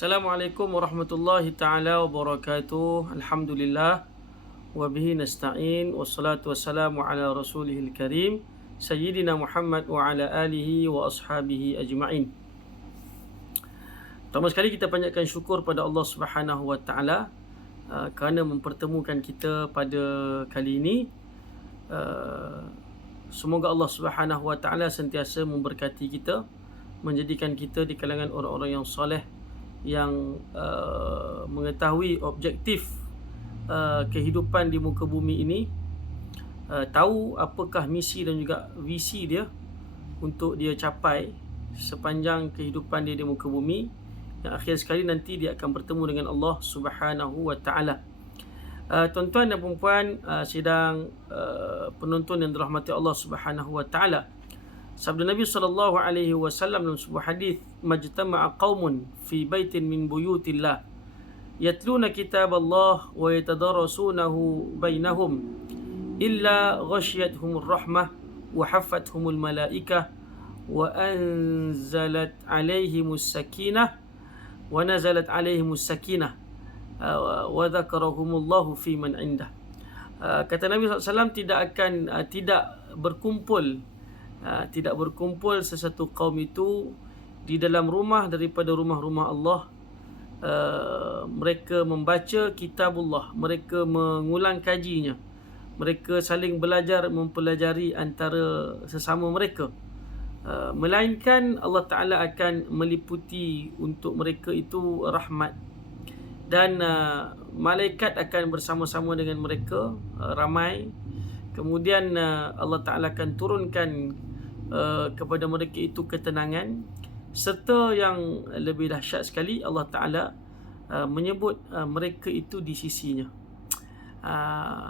Assalamualaikum warahmatullahi taala wabarakatuh. Alhamdulillah wa bihi nasta'in wassalatu wassalamu ala rasulihil karim sayyidina Muhammad wa ala alihi wa ashabihi ajma'in. Pertama sekali kita panjatkan syukur pada Allah Subhanahu wa taala kerana mempertemukan kita pada kali ini. Semoga Allah Subhanahu wa taala sentiasa memberkati kita, menjadikan kita di kalangan orang-orang yang soleh, yang mengetahui objektif kehidupan di muka bumi ini, tahu apakah misi dan juga visi dia untuk dia capai sepanjang kehidupan dia di muka bumi, yang akhir sekali nanti dia akan bertemu dengan Allah Subhanahu wa taala. Tuan-tuan dan puan-puan, sidang penonton yang dirahmati Allah Subhanahu wa taala, sabda Nabi sallallahu alaihi wasallam dalam sebuah hadis, majtama'a qaumun fi baitin min buyutillah yatluna kitaballah wa yatadarasunahu bainahum illa ghashiyatuhumur rahmah wa haffathumul malaikah wa anzalat alaihimus sakinah wa nazalat alaihimus sakinah wa dzakarahumullahu fi man indah. Kata Nabi SAW, tidak berkumpul sesuatu kaum itu di dalam rumah daripada rumah-rumah Allah. Mereka membaca kitabullah, mereka mengulang kajinya, mereka saling belajar mempelajari antara sesama mereka, melainkan Allah Ta'ala akan meliputi untuk mereka itu rahmat, dan malaikat akan bersama-sama dengan mereka, ramai. Kemudian Allah Ta'ala akan turunkan kepada mereka itu ketenangan, serta yang lebih dahsyat sekali, Allah Ta'ala menyebut mereka itu di sisinya.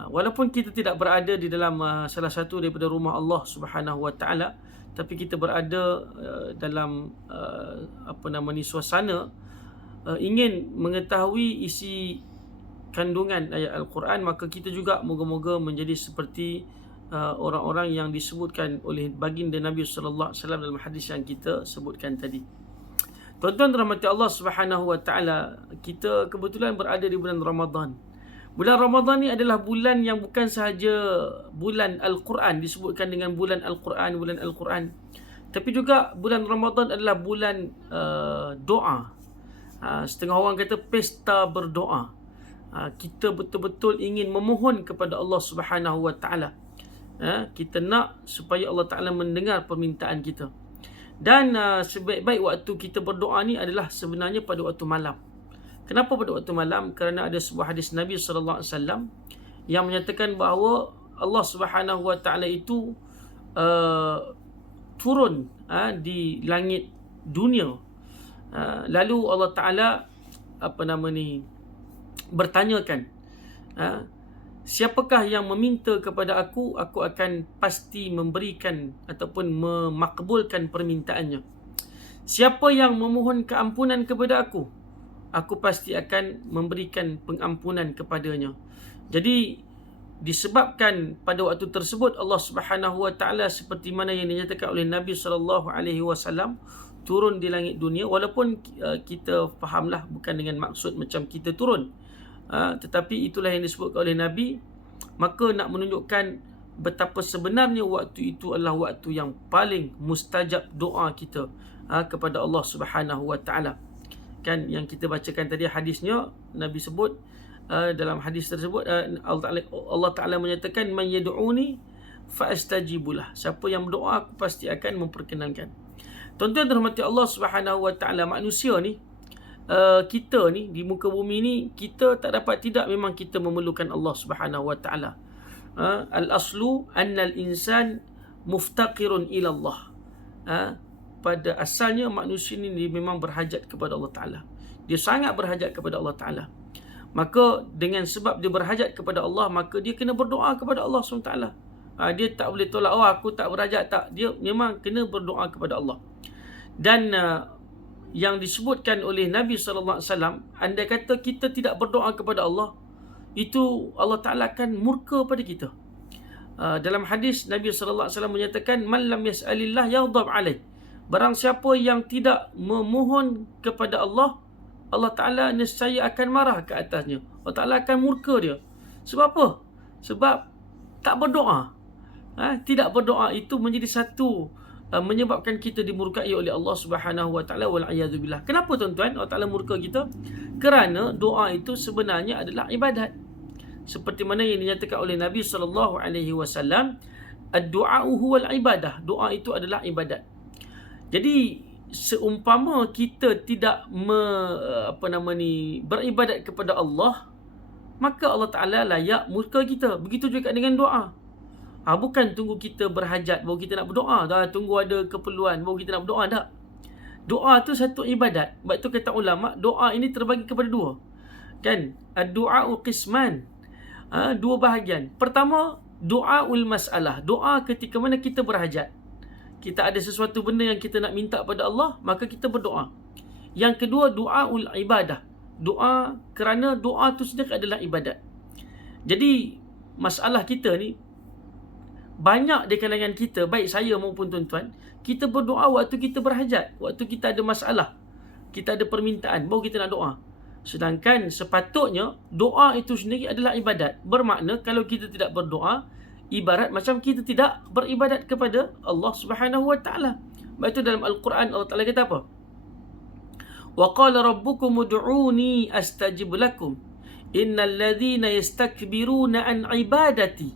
Walaupun kita tidak berada di dalam salah satu daripada rumah Allah Subhanahu wa Ta'ala, tapi kita berada dalam suasana ingin mengetahui isi kandungan ayat Al-Quran, maka kita juga moga-moga menjadi seperti orang-orang yang disebutkan oleh baginda Nabi sallallahu alaihi wasallam dalam hadis yang kita sebutkan tadi. Tuan-tuan rahmati Allah Subhanahu wa taala, kita kebetulan berada di bulan Ramadan. Bulan Ramadan ni adalah bulan yang bukan sahaja bulan Al-Quran, disebutkan dengan bulan Al-Quran, tapi juga bulan Ramadan adalah bulan doa. Setengah orang kata pesta berdoa. Kita betul-betul ingin memohon kepada Allah Subhanahu wa taala. Kita nak supaya Allah Ta'ala mendengar permintaan kita. Dan sebaik-baik waktu kita berdoa ni adalah sebenarnya pada waktu malam. Kenapa pada waktu malam? Kerana ada sebuah hadis Nabi SAW yang menyatakan bahawa Allah Subhanahu wa taala itu turun di langit dunia. Lalu Allah Ta'ala bertanyakan, siapakah yang meminta kepada aku akan pasti memberikan ataupun memakbulkan permintaannya. Siapa yang memohon keampunan kepada aku pasti akan memberikan pengampunan kepadanya. Jadi disebabkan pada waktu tersebut Allah Subhanahu wa taala, seperti mana yang dinyatakan oleh Nabi sallallahu alaihi wasallam, turun di langit dunia. Walaupun kita fahamlah bukan dengan maksud macam kita turun, tetapi itulah yang disebutkan oleh Nabi. Maka nak menunjukkan betapa sebenarnya waktu itu adalah waktu yang paling mustajab doa kita kepada Allah Subhanahu wa taala. Kan yang kita bacakan tadi hadisnya, Nabi sebut dalam hadis tersebut, Allah Ta'ala menyatakan, man yad'uni fa astajibulah. Siapa yang berdoa, aku pasti akan memperkenankan. Tuan-tuan dirahmati Allah Subhanahu wa taala, manusia ni, kita ni di muka bumi ni, kita tak dapat tidak memang kita memerlukan Allah Subhanahu wa taala. Al-aslu annal insan muftaqirun ila Allah. Pada asalnya manusia ni dia memang berhajat kepada Allah Taala. Dia sangat berhajat kepada Allah Taala. Maka dengan sebab dia berhajat kepada Allah, maka dia kena berdoa kepada Allah SWT. Dia tak boleh tolak, aku tak berhajat, tak. Dia memang kena berdoa kepada Allah. Dan yang disebutkan oleh Nabi SAW, andai kata kita tidak berdoa kepada Allah, itu Allah Ta'ala akan murka pada kita. Dalam hadis Nabi SAW menyatakan, man lam yas'alillah yaghdab alaih. Barang siapa yang tidak memohon kepada Allah, Allah Ta'ala nescaya akan marah ke atasnya. Allah Ta'ala akan murka dia. Sebab apa? Sebab tak berdoa. Tidak berdoa itu menjadi satu menyebabkan kita dimurkai oleh Allah Subhanahu Wa Ta'ala wal'iyadzubillah. Kenapa tuan-tuan Allah Ta'ala murka kita? Kerana doa itu sebenarnya adalah ibadat. Seperti mana yang dinyatakan oleh Nabi SAW, ad-du'a'u huwal ibadah. Doa itu adalah ibadat. Jadi seumpama kita tidak beribadat kepada Allah, maka Allah Ta'ala layak murka kita. Begitu juga dengan doa. Bukan tunggu kita berhajat baru kita nak berdoa. Tunggu ada keperluan baru kita nak berdoa. Tak. Doa tu satu ibadat. Sebab tu kata ulama, doa ini terbagi kepada dua. Kan? Ad-du'a'u qisman. Dua bahagian. Pertama, doaul masalah. Doa ketika mana kita berhajat. Kita ada sesuatu benda yang kita nak minta pada Allah, maka kita berdoa. Yang kedua, doaul ibadah. Doa kerana doa tu sendiri adalah ibadat. Jadi, masalah kita ni, banyak di kalangan kita, baik saya maupun tuan-tuan, kita berdoa waktu kita berhajat, waktu kita ada masalah, kita ada permintaan, baru kita nak doa. Sedangkan sepatutnya, doa itu sendiri adalah ibadat. Bermakna, kalau kita tidak berdoa, ibarat macam kita tidak beribadat kepada Allah Subhanahu Wa Ta'ala. Sebab itu dalam Al-Quran Allah Ta'ala kata apa? Wa qala rabbukum ud'uni astajib lakum innal ladhina yastakbiruna an ibadati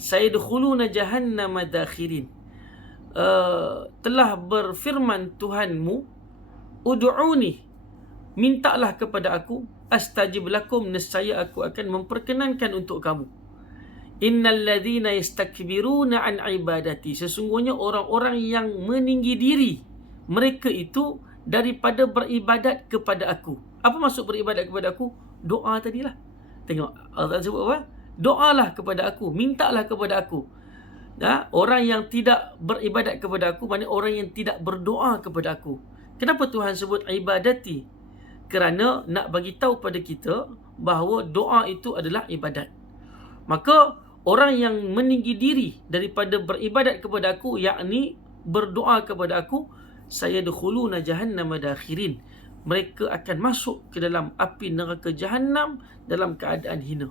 sayadkhuluna jahannama dakhirin. Telah berfirman Tuhanmu, ud'uni, mintalah kepada aku, astajib lakum, nescaya aku akan memperkenankan untuk kamu. Innal ladzina yastakbiruna an ibadati, sesungguhnya orang-orang yang meninggi diri mereka itu daripada beribadat kepada aku. Apa maksud beribadat kepada aku? Doa tadilah. Tengok Allah sebut apa? Doalah kepada aku, mintalah kepada aku. Orang yang tidak beribadat kepada aku, maknanya orang yang tidak berdoa kepada aku. Kenapa Tuhan sebut ibadati? Kerana nak bagi tahu pada kita bahawa doa itu adalah ibadat. Maka orang yang meninggi diri daripada beribadat kepada aku, yakni berdoa kepada aku, sayadkhuluna jahannama dakhirin, mereka akan masuk ke dalam api neraka Jahannam dalam keadaan hina.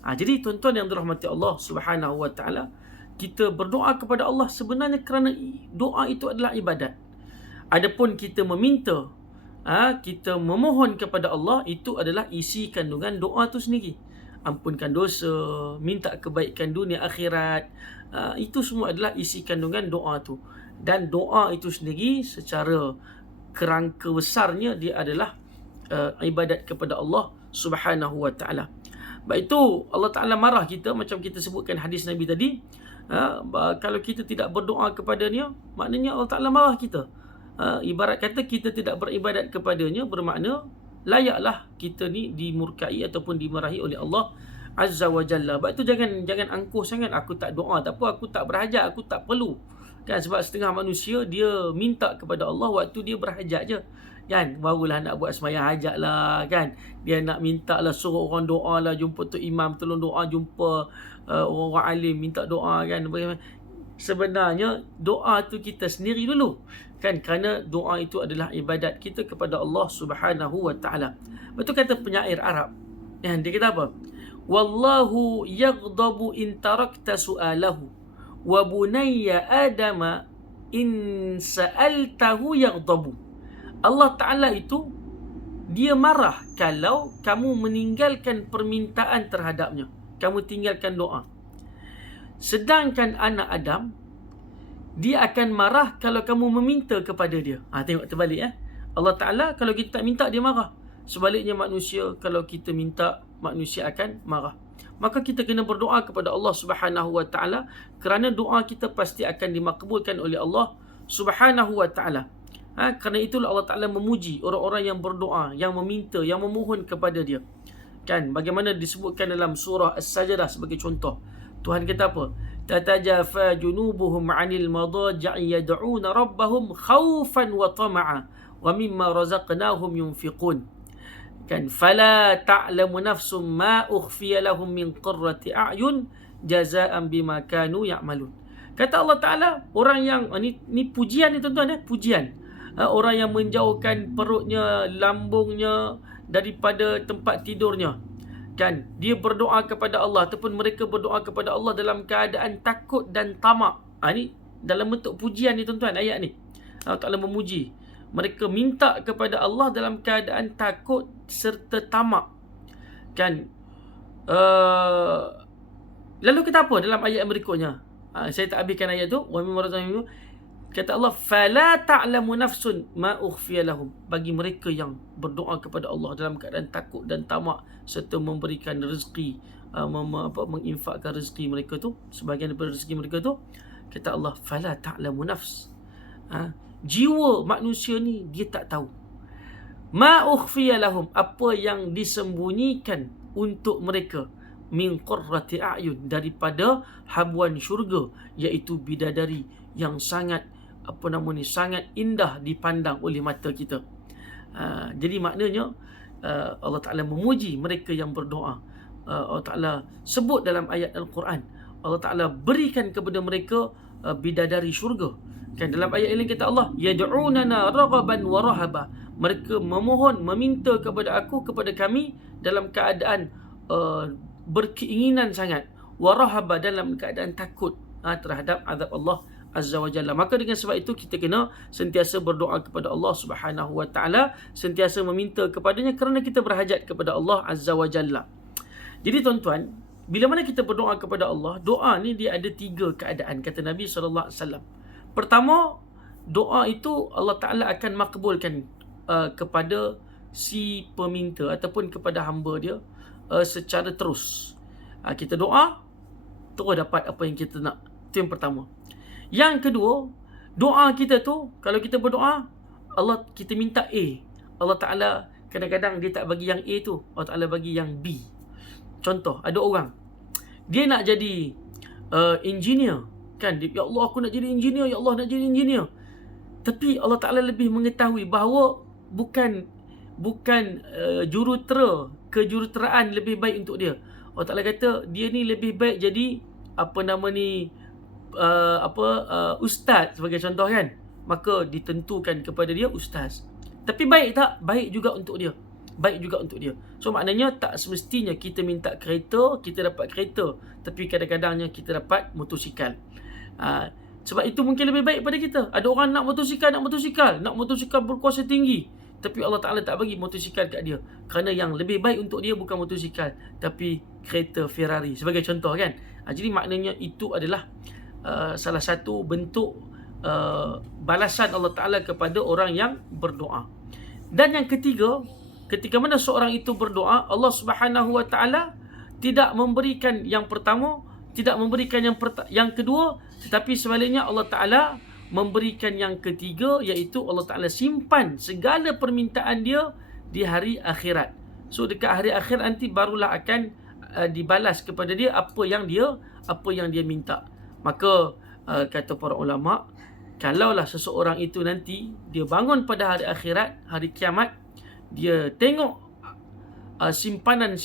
Jadi tuan-tuan yang dirahmati Allah Subhanahu Wa Ta'ala, kita berdoa kepada Allah sebenarnya kerana doa itu adalah ibadat. Adapun kita meminta, kita memohon kepada Allah, itu adalah isi kandungan doa itu sendiri. Ampunkan dosa, minta kebaikan dunia akhirat, itu semua adalah isi kandungan doa tu. Dan doa itu sendiri secara kerangka besarnya dia adalah ibadat kepada Allah Subhanahu Wa Ta'ala. Sebab itu Allah Ta'ala marah kita, macam kita sebutkan hadis Nabi tadi, kalau kita tidak berdoa kepadanya, maknanya Allah Ta'ala marah kita. Ibarat kata kita tidak beribadat kepadanya, bermakna layaklah kita ni dimurkai ataupun dimarahi oleh Allah Azza wa Jalla. Sebab itu jangan angkuh sangat, aku tak doa, tak apa, aku tak berhajat, aku tak perlu. Kan, sebab setengah manusia dia minta kepada Allah waktu dia berhajat je. Kan, barulah nak buat sembahyang hajat lah, kan. Dia nak minta lah, suruh orang doa lah, jumpa tu imam, tolong doa, jumpa orang alim, minta doa, kan. Sebenarnya doa tu kita sendiri dulu, kan, kerana doa itu adalah ibadat kita kepada Allah Subhanahu Wa Ta'ala. Betul kata penyair Arab, kan, dia kata apa? Wallahu yaghdabu in tarakta su'alahu wa bunayya adama in sa'altahu yaghdabu. Allah Ta'ala itu dia marah kalau kamu meninggalkan permintaan terhadapnya, kamu tinggalkan doa. Sedangkan anak Adam, dia akan marah kalau kamu meminta kepada dia. Tengok terbalik. Allah Ta'ala kalau kita tak minta, dia marah. Sebaliknya manusia, kalau kita minta, manusia akan marah. Maka kita kena berdoa kepada Allah Subhanahu Wa Ta'ala, kerana doa kita pasti akan dimakbulkan oleh Allah Subhanahu Wa Ta'ala. Kerana itulah Allah Ta'ala memuji orang-orang yang berdoa, yang meminta, yang memohon kepada dia. Kan, bagaimana disebutkan dalam surah As-Sajdah sebagai contoh. Tuhan kata apa? Tatajafa junubuhum 'anil madaji'i yad'una rabbahum khaufan wa tama'a wa mimma razaqnahum yunfiqun. Kan, fala ta'lamu nafsum ma ukhfiya lahum min qurrati a'yun jazaa'an bima kanu ya'malun. Kata Allah Ta'ala, orang yang ni pujian ni tuan-tuan, pujian. orang yang menjauhkan perutnya, lambungnya daripada tempat tidurnya, kan, dia berdoa kepada Allah ataupun mereka berdoa kepada Allah dalam keadaan takut dan tamak. Ni dalam bentuk pujian ni tuan-tuan, ayat ni Allah Ta'ala memuji. Mereka minta kepada Allah dalam keadaan takut serta tamak, kan. Lalu kata apa dalam ayat berikutnya? Saya tak habiskan ayat tu. Wa mimma razaqnahum, kata Allah, fala ta'lamu nafsun ma ukhfiya lahum. Bagi mereka yang berdoa kepada Allah dalam keadaan takut dan tamak serta memberikan rezeki, menginfakkan rezeki mereka tu, sebahagian daripada rezeki mereka tu, kata Allah, fala ta'lamu nafs. Jiwa manusia ni dia tak tahu. Ma ukhfiya lahum, apa yang disembunyikan untuk mereka, min qurrati a'yun, daripada habuan syurga, iaitu bidadari yang sangat sangat indah dipandang oleh mata kita. Jadi maknanya Allah Ta'ala memuji mereka yang berdoa. Allah Ta'ala sebut dalam ayat Al-Quran, Allah Ta'ala berikan kepada mereka bidadari syurga. Kan dalam ayat ini kata Allah, yad'unana raghaban wa rahaba. Mereka memohon, meminta kepada aku, kepada kami dalam keadaan berkeinginan sangat, wa rahaba, dalam keadaan takut terhadap azab Allah Azza wa Jalla. Maka dengan sebab itu kita kena sentiasa berdoa kepada Allah Subhanahu wa Ta'ala, sentiasa meminta kepadanya kerana kita berhajat kepada Allah Azza wa Jalla. Jadi tuan-tuan, bila mana kita berdoa kepada Allah, doa ni dia ada 3 keadaan, kata Nabi SAW. Pertama, doa itu Allah Ta'ala akan makbulkan kepada si peminta ataupun kepada hamba dia secara terus. Kita doa, terus dapat apa yang kita nak. Itu yang pertama. Yang kedua, doa kita tu, kalau kita berdoa, kita minta A, Allah Ta'ala kadang-kadang dia tak bagi yang A tu, Allah Ta'ala bagi yang B. Contoh, ada orang dia nak jadi engineer, kan, ya Allah aku nak jadi engineer, ya Allah nak jadi engineer. Tapi Allah Ta'ala lebih mengetahui bahawa bukan kejuruteraan lebih baik untuk dia. Allah Ta'ala kata dia ni lebih baik jadi ustaz sebagai contoh, kan. Maka ditentukan kepada dia ustaz. Tapi baik tak? Baik juga untuk dia. Baik juga untuk dia. So maknanya tak semestinya kita minta kereta, kita dapat kereta. Tapi kadang-kadangnya kita dapat motosikal. Sebab itu mungkin lebih baik pada kita. Ada orang nak motosikal berkuasa tinggi, tapi Allah Ta'ala tak bagi motosikal kat dia. Kerana yang lebih baik untuk dia bukan motosikal, tapi kereta Ferrari sebagai contoh, kan. Jadi maknanya itu adalah salah satu bentuk balasan Allah Ta'ala kepada orang yang berdoa. Dan yang ketiga, ketika mana seorang itu berdoa, Allah Subhanahu wa Ta'ala tidak memberikan yang pertama, tidak memberikan yang kedua, tetapi sebaliknya Allah Ta'ala memberikan yang ketiga, iaitu Allah Ta'ala simpan segala permintaan dia di hari akhirat. So dekat hari akhirat nanti barulah akan dibalas kepada dia apa yang dia minta. Maka kata para ulama, kalaulah seseorang itu nanti dia bangun pada hari akhirat, hari kiamat, dia tengok simpanan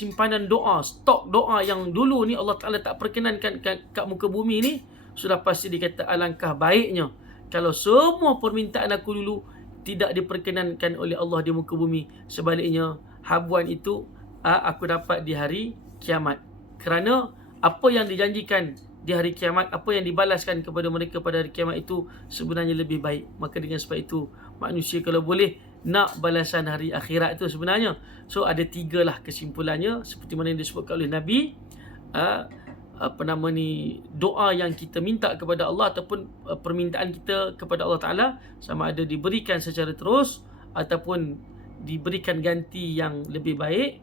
doa, stok doa yang dulu ni Allah Ta'ala tak perkenankan kat muka bumi ni, sudah pasti dikata alangkah baiknya kalau semua permintaan aku dulu tidak diperkenankan oleh Allah di muka bumi. Sebaliknya, habuan itu aku dapat di hari kiamat. Kerana apa yang dijanjikan di hari kiamat, apa yang dibalaskan kepada mereka pada hari kiamat itu sebenarnya lebih baik. Maka dengan sebab itu, manusia kalau boleh nak balasan hari akhirat itu sebenarnya. So ada 3 lah kesimpulannya, seperti mana yang disebutkan oleh Nabi. Doa yang kita minta kepada Allah ataupun permintaan kita kepada Allah Ta'ala, sama ada diberikan secara terus ataupun diberikan ganti yang lebih baik.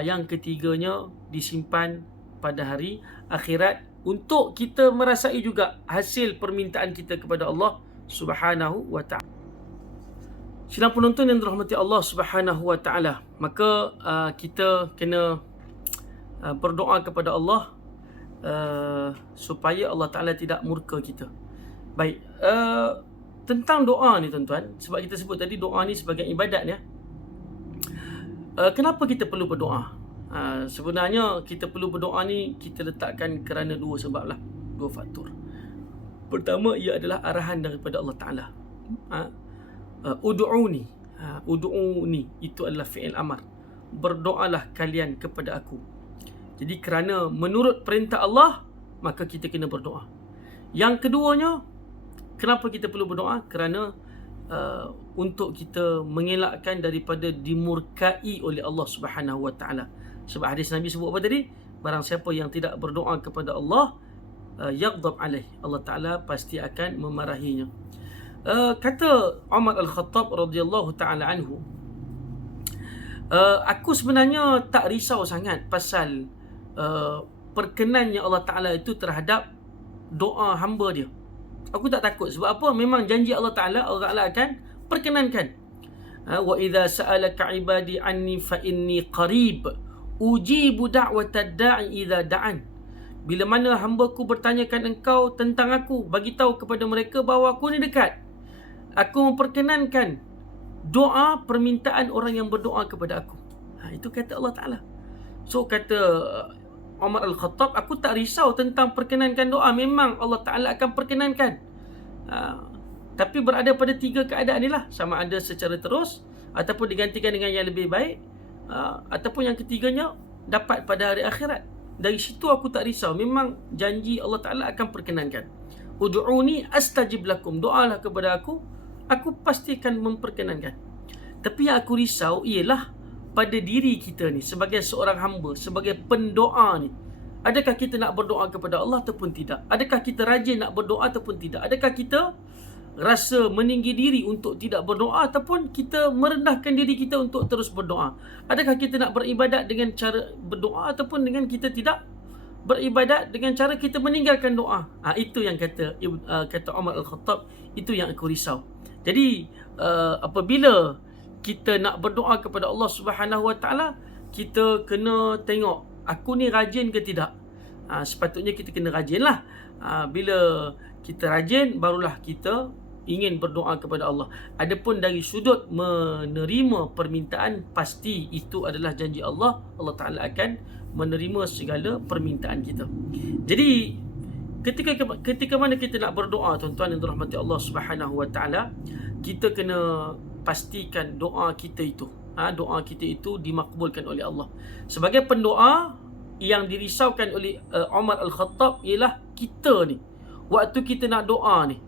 Yang ketiganya disimpan pada hari akhirat untuk kita merasai juga hasil permintaan kita kepada Allah Subhanahu wa Ta'ala. Sidang penonton yang dirahmati Allah Subhanahu wa Ta'ala, maka kita kena berdoa kepada Allah supaya Allah Ta'ala tidak murka kita. Baik, tentang doa ni tuan-tuan, sebab kita sebut tadi doa ni sebagai ibadat ya. Kenapa kita perlu berdoa? Sebenarnya kita perlu berdoa ni kita letakkan kerana 2 sebab lah, 2 faktor. Pertama, ia adalah arahan daripada Allah Ta'ala. ud'uni. Ud'uni itu adalah fi'il amar. Berdoalah kalian kepada aku. Jadi kerana menurut perintah Allah, maka kita kena berdoa. Yang keduanya, kenapa kita perlu berdoa? Kerana untuk kita mengelakkan daripada dimurkai oleh Allah Subhanahu Wa Taala. Sebab hadis Nabi sebut apa tadi? Barang siapa yang tidak berdoa kepada Allah, yaghdab alaih, Allah Taala pasti akan memarahinya. Kata Umar Al-Khattab radhiyallahu taala anhu, aku sebenarnya tak risau sangat pasal perkenannya Allah Taala itu terhadap doa hamba dia. Aku tak takut. Sebab apa? Memang janji Allah Taala akan perkenankan. Wa idza sa'alaka 'ibadi anni fa inni qarib ujibu da'watad da'i idza da'an. Bila mana hamba-Ku bertanyakan engkau tentang aku, bagi tahu kepada mereka bahawa aku ni dekat. Aku memperkenankan doa permintaan orang yang berdoa kepada aku. Itu kata Allah Taala. So kata Umar Al-Khattab, aku tak risau tentang perkenankan doa. Memang Allah Ta'ala akan perkenankan. Tapi berada pada 3 keadaan ni lah. Sama ada secara terus, ataupun digantikan dengan yang lebih baik, ataupun yang ketiganya dapat pada hari akhirat. Dari situ aku tak risau. Memang janji Allah Ta'ala akan perkenankan. Ud'uni astajib lakum. Doalah kepada aku pasti akan memperkenankan. Tapi yang aku risau ialah pada diri kita ni sebagai seorang hamba, sebagai pendoa ni. Adakah kita nak berdoa kepada Allah ataupun tidak? Adakah kita rajin nak berdoa ataupun tidak? Adakah kita rasa meninggi diri untuk tidak berdoa ataupun kita merendahkan diri kita untuk terus berdoa? Adakah kita nak beribadat dengan cara berdoa ataupun dengan kita tidak beribadat dengan cara kita meninggalkan doa? Itu yang kata Umar Al-Khattab, itu yang aku risau. Jadi apabila kita nak berdoa kepada Allah Subhanahu Wa Taala, kita kena tengok aku ni rajin ke tidak. Sepatutnya kita kena rajin lah. Bila kita rajin, barulah kita ingin berdoa kepada Allah. Adapun dari sudut menerima permintaan, pasti itu adalah janji Allah. Allah Ta'ala akan menerima segala permintaan kita. Jadi ketika mana kita nak berdoa, tuan-tuan yang dirahmati Allah Subhanahu Wa Taala, kita kena pastikan doa kita itu dimakbulkan oleh Allah. Sebagai pendoa, yang dirisaukan oleh Umar Al-Khattab ialah kita ni, waktu kita nak doa ni,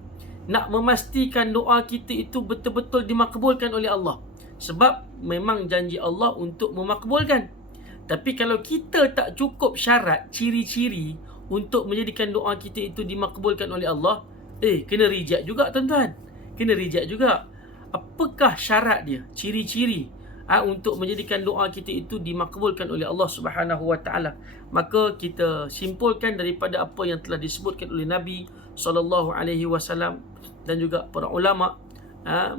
nak memastikan doa kita itu betul-betul dimakbulkan oleh Allah. Sebab memang janji Allah untuk memakbulkan. Tapi kalau kita tak cukup syarat, ciri-ciri untuk menjadikan doa kita itu dimakbulkan oleh Allah, kena reject juga, tuan-tuan. Kena reject juga. Apakah syarat dia, ciri-ciri untuk menjadikan doa kita itu dimakbulkan oleh Allah Subhanahu Wa Taala? Maka kita simpulkan daripada apa yang telah disebutkan oleh Nabi sallallahu alaihi wasallam dan juga para ulama,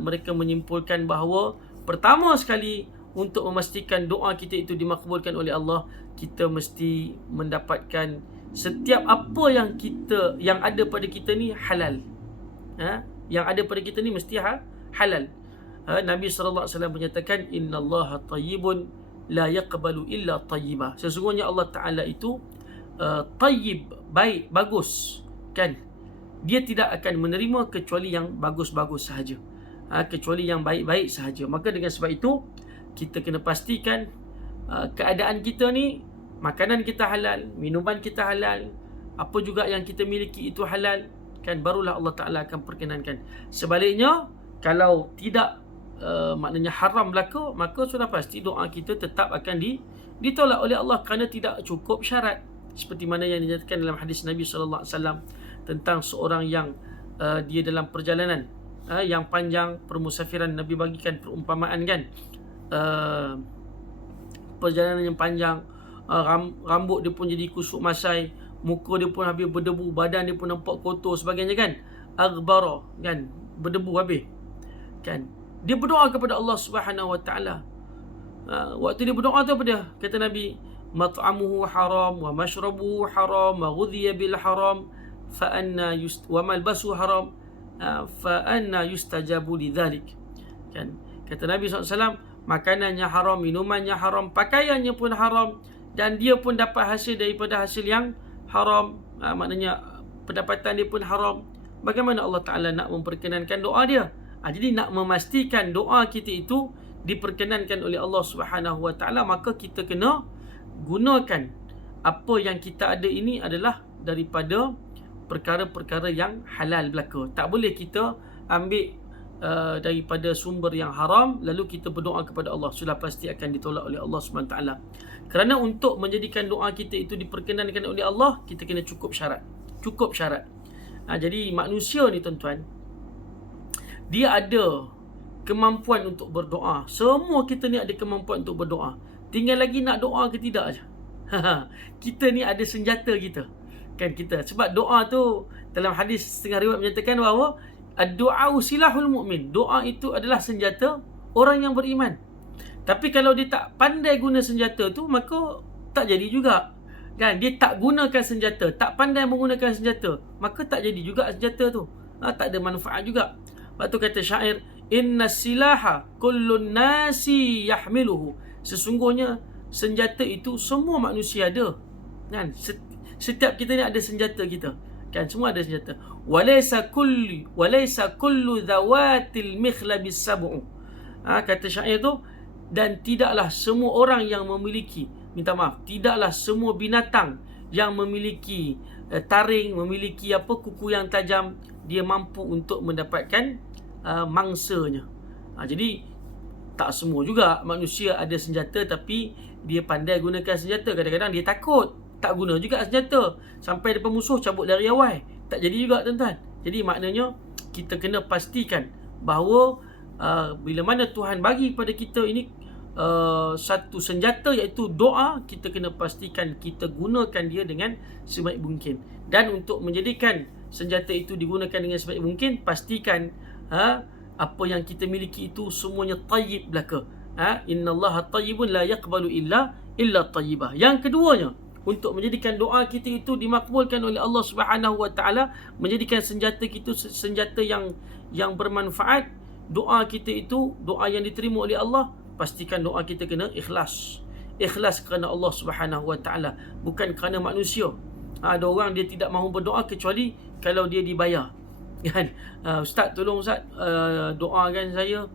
mereka menyimpulkan bahawa pertama sekali untuk memastikan doa kita itu dimakbulkan oleh Allah, kita mesti mendapatkan setiap apa yang ada pada kita ni halal. Yang ada pada kita ni mesti halal. Nabi sallallahu alaihi wasallam menyatakan, innallaha tayyibun la yaqbalu illa tayyiba. Sesungguhnya Allah Taala itu tayyib, baik, bagus, kan? Dia tidak akan menerima kecuali yang bagus-bagus sahaja, kecuali yang baik-baik sahaja. Maka dengan sebab itu, kita kena pastikan keadaan kita ni, makanan kita halal, minuman kita halal, apa juga yang kita miliki itu halal, kan? Barulah Allah Ta'ala akan perkenankan. Sebaliknya, kalau tidak, maknanya haram belaka, maka sudah pasti doa kita tetap akan ditolak oleh Allah kerana tidak cukup syarat. Seperti mana yang dinyatakan dalam hadis Nabi sallallahu alaihi wasallam tentang seorang yang dia dalam perjalanan yang panjang, permusafiran. Nabi bagikan perumpamaan, kan? Perjalanan yang panjang, rambut dia pun jadi kusuk masai, muka dia pun habis berdebu, badan dia pun nampak kotor sebagainya, kan? Aghbara, kan? Berdebu habis, kan? Dia berdoa kepada Allah Subhanahu Wa Taala. Waktu dia berdoa tu apa dia? Kata Nabi, mat'amuhu haram wa mashrabuhu haram wa ghudhiya bil haram fa anna wa malbasuhu haram fa anna yustajabu lidzalik. Kan? Kata Nabi SAW, makanannya haram, minumannya haram, pakaiannya pun haram, dan dia pun dapat hasil daripada hasil yang haram. Maknanya pendapatan dia pun haram. Bagaimana Allah Ta'ala nak memperkenankan doa dia? Jadi nak memastikan doa kita itu diperkenankan oleh Allah Subhanahu Wa Taala, maka kita kena gunakan apa yang kita ada ini adalah daripada perkara-perkara yang halal belaka. Tak boleh kita ambil daripada sumber yang haram lalu kita berdoa kepada Allah, sudah pasti akan ditolak oleh Allah SWT. Kerana untuk menjadikan doa kita itu diperkenankan oleh Allah, kita kena cukup syarat. Jadi manusia ni tuan-tuan, dia ada kemampuan untuk berdoa. Semua kita ni ada kemampuan untuk berdoa, tinggal lagi nak doa ke tidak aja. Kita ni ada senjata kita, kan kita. Sebab doa tu dalam hadis setengah riwayat menyatakan bahawa ad-du'a silahul mu'min. Doa itu adalah senjata orang yang beriman. Tapi kalau dia tak pandai guna senjata tu, maka tak jadi juga. Kan? Dia tak gunakan senjata, tak pandai menggunakan senjata, maka tak jadi juga senjata tu. Tak ada manfaat juga. Lepas tu kata syair, inna silaha kullun nasi yahmiluhu. Sesungguhnya senjata itu semua manusia ada. Kan? Setiap kita ni ada senjata kita. Kan, semua ada senjata. Walaysa kullu dhawatil mikhlabis sab'u. Kata syair tu, dan tidaklah semua orang yang memiliki, tidaklah semua binatang yang memiliki taring, memiliki kuku yang tajam, dia mampu untuk mendapatkan mangsanya. Jadi tak semua juga manusia ada senjata tapi dia pandai gunakan senjata. Kadang-kadang dia takut, tak guna juga senjata, sampai depan musuh cabut dari awal. Tak jadi juga tuan-tuan. Jadi maknanya kita kena pastikan bahawa bila mana Tuhan bagi pada kita ini satu senjata, iaitu doa, kita kena pastikan kita gunakan dia dengan sebaik mungkin. Dan untuk menjadikan senjata itu digunakan dengan sebaik mungkin, pastikan apa yang kita miliki itu semuanya tayyib belaka. Innallaha tayyibun la yaqbalu illa tayyibah. Yang keduanya, untuk menjadikan doa kita itu dimakbulkan oleh Allah Subhanahu Wa Taala, menjadikan senjata kita senjata yang bermanfaat, doa kita itu doa yang diterima oleh Allah, pastikan doa kita kena ikhlas. Ikhlas kerana Allah Subhanahu Wa Taala, bukan kerana manusia. Ada orang dia tidak mahu berdoa kecuali kalau dia dibayar. Kan? Ustaz, tolong Ustaz, doakan saya.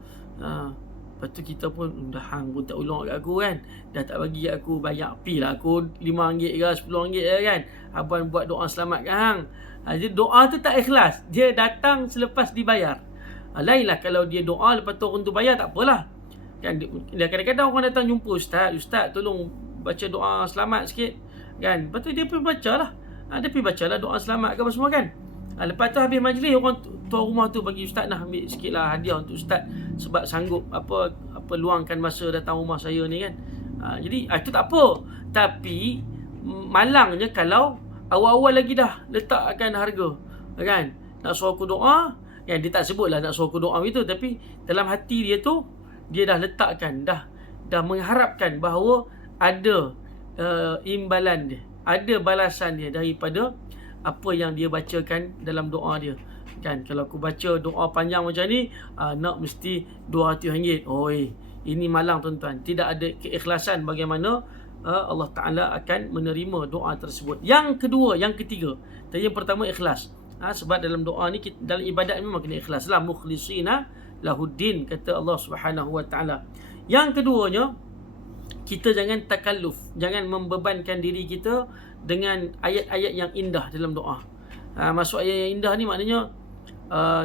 Lepas tu kita pun dah hang pun tak ulang kat aku kan. Dah tak bagi aku banyak pi lah. Aku RM5 ke RM10 kan. Abang buat doa selamat kat hang. Jadi doa tu tak ikhlas. Dia datang selepas dibayar. Lainlah kalau dia doa lepas tu orang tu bayar, tak apalah. Kan, dia kadang-kadang orang datang jumpa Ustaz tolong baca doa selamat sikit. Kan. Lepas tu dia pergi baca lah. Dia pergi baca lah doa selamat ke apa semua kan. Lepas tu habis majlis, orang tuan rumah tu bagi Ustaz, nak ambil sikit lah hadiah untuk Ustaz sebab sanggup luangkan masa datang rumah saya ni kan. Jadi itu tak apa. Tapi malangnya kalau awal-awal lagi dah letakkan harga kan, nak suruh aku doa kan. Dia tak sebutlah nak suruh aku doa itu, tapi dalam hati dia tu dia dah letakkan, dah mengharapkan bahawa ada imbalan dia, ada balasan dia daripada apa yang dia bacakan dalam doa dia. Kan, kalau aku baca doa panjang macam ni, nak mesti RM200. Oi, ini malang tuan-tuan. Tidak ada keikhlasan bagaimana Allah Ta'ala akan menerima doa tersebut. Yang kedua, yang ketiga. Tadi yang pertama ikhlas. Sebab dalam doa ni, dalam ibadat memang kena ikhlas lah. Mukhlisina lahuddin, kata Allah Subhanahu Wa Ta'ala. Yang keduanya, kita jangan takalluf, jangan membebankan diri kita dengan ayat-ayat yang indah dalam doa. Maksud ayat yang indah ni maknanya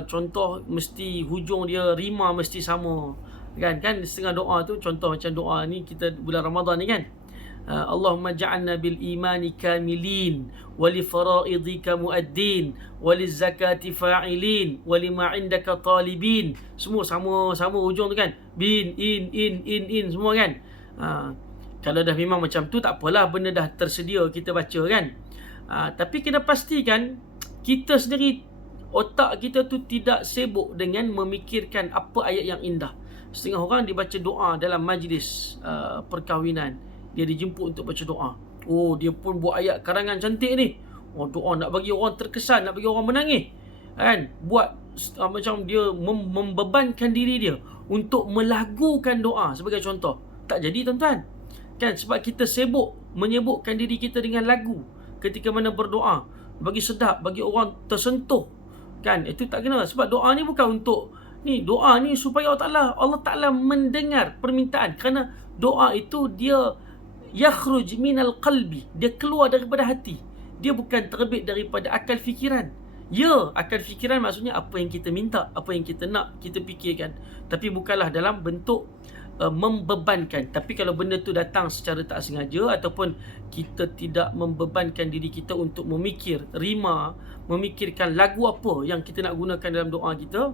contoh mesti hujung dia rima mesti sama. Kan setengah doa tu, contoh macam doa ni kita bulan Ramadan ni kan. Allahumma ja'alna bil imani kamilin wa li fara'idika muaddin wa li zakati fa'ilin wa lima indaka talibin. Semua sama hujung tu kan. Bin in semua kan. Kalau dah memang macam tu, tak apalah, benda dah tersedia kita baca kan. Tapi kena pastikan kita sendiri, otak kita tu tidak sibuk dengan memikirkan apa ayat yang indah. Setengah orang dibaca doa dalam majlis perkahwinan, dia dijemput untuk baca doa. Oh, dia pun buat ayat karangan cantik ni. Oh, doa nak bagi orang terkesan, nak bagi orang menangis. Kan? Buat macam dia membebankan diri dia untuk melagukan doa sebagai contoh. Tak jadi tuan-tuan. Kan, sebab kita sibuk menyebutkan diri kita dengan lagu ketika mana berdoa, bagi sedap, bagi orang tersentuh. Kan, itu tak kena. Sebab doa ni bukan untuk Ni doa ni supaya Allah Ta'ala mendengar permintaan. Kerana doa itu dia yakhruj minal qalbi, dia keluar daripada hati. Dia bukan terbit daripada akal fikiran. Ya, akal fikiran maksudnya apa yang kita minta, apa yang kita nak, kita fikirkan. Tapi bukanlah dalam bentuk membebankan. Tapi kalau benda tu datang secara tak sengaja, ataupun kita tidak membebankan diri kita untuk memikirkan lagu apa yang kita nak gunakan dalam doa kita,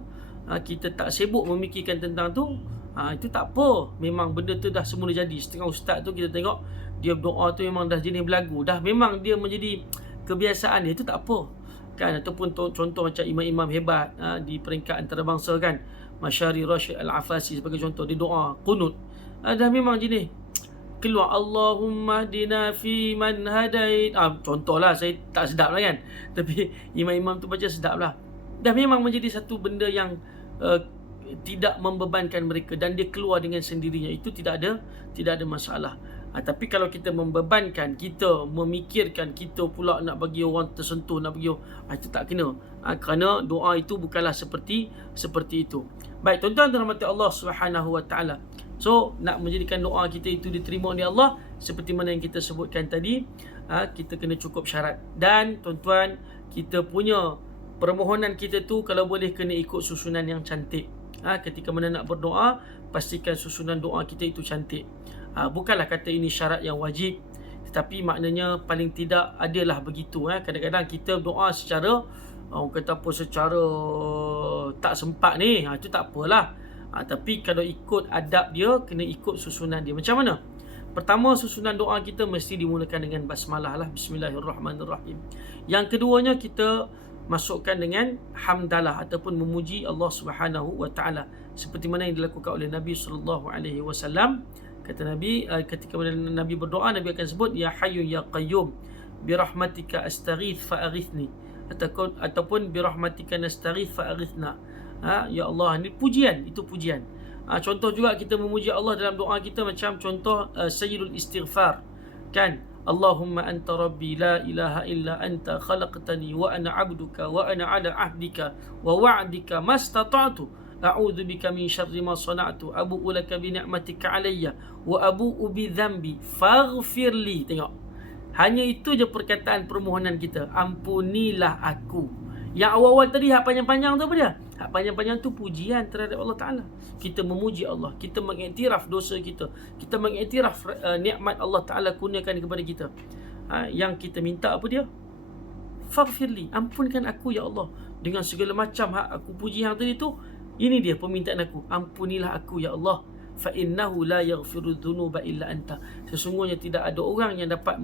kita tak sibuk memikirkan tentang tu, itu tak apa. Memang benda tu dah semula jadi. Setengah ustaz tu kita tengok dia berdoa tu memang dah jenis berlagu, dah memang dia menjadi kebiasaan dia, itu tak apa kan. Ataupun contoh macam imam-imam hebat di peringkat antarabangsa kan, Masyari Rashid Al-Afasi sebagai contoh, dia doa qunut, dah memang jenis keluar Allahumma hdina fi man hadait, contohlah, saya tak sedap lah kan, tapi imam-imam tu baca sedap lah. Dah memang menjadi satu benda yang tidak membebankan mereka, dan dia keluar dengan sendirinya. Itu tidak ada masalah. Tapi kalau kita membebankan, kita memikirkan, kita pula nak bagi orang tersentuh, nak bagi itu tak kena. Kerana doa itu bukanlah seperti itu. Baik, tuan-tuan dan rahmati Allah Subhanahu wa taala. So, nak menjadikan doa kita itu diterima oleh Allah, seperti mana yang kita sebutkan tadi, kita kena cukup syarat. Dan tuan-tuan, kita punya permohonan kita tu kalau boleh kena ikut susunan yang cantik. Ketika mana nak berdoa, pastikan susunan doa kita itu cantik. Bukanlah kata ini syarat yang wajib, tetapi maknanya paling tidak adalah begitu. Kadang-kadang kita doa secara secara tak sempat ni, itu tak apalah. Tapi kalau ikut adab dia, kena ikut susunan dia. Macam mana? Pertama, susunan doa kita mesti dimulakan dengan basmalah lah, Bismillahirrahmanirrahim. Yang keduanya, kita masukkan dengan hamdalah ataupun memuji Allah Subhanahu wa taala, seperti mana yang dilakukan oleh Nabi sallallahu alaihi wasallam. Kata Nabi, ketika Nabi berdoa, Nabi akan sebut ya hayyu ya qayyum bi rahmatika astaghith fa aghithni, ataupun bi rahmatika nastaghith fa aghithna. Ya Allah, ini pujian, itu pujian. Contoh juga kita memuji Allah dalam doa kita, macam contoh sayyidul istighfar kan, Allahumma anta rabbi la ilaha illa anta khalaqtani wa ana 'abduka wa ana 'ala 'ahdika wa wa'dika mastata'tu a'udzu bika min syarri ma sana'tu abu'u laka bi ni'matika 'alayya wa abu'u bi dhanbi faghfirli. Tengok, hanya itu je perkataan permohonan kita, ampunilah aku. Yang awal-awal tadi hak panjang-panjang tu apa dia? Hak panjang-panjang tu pujian terhadap Allah Ta'ala. Kita memuji Allah, kita mengiktiraf dosa kita, kita mengiktiraf nikmat Allah Ta'ala kurniakan kepada kita. Yang kita minta apa dia? Faghfirli, ampunkan aku ya Allah. Dengan segala macam hak aku puji yang tadi tu, ini dia permintaan aku, ampunilah aku ya Allah. Fa innahu la yaghfiru dhunuba illa anta. Sesungguhnya tidak ada orang yang dapat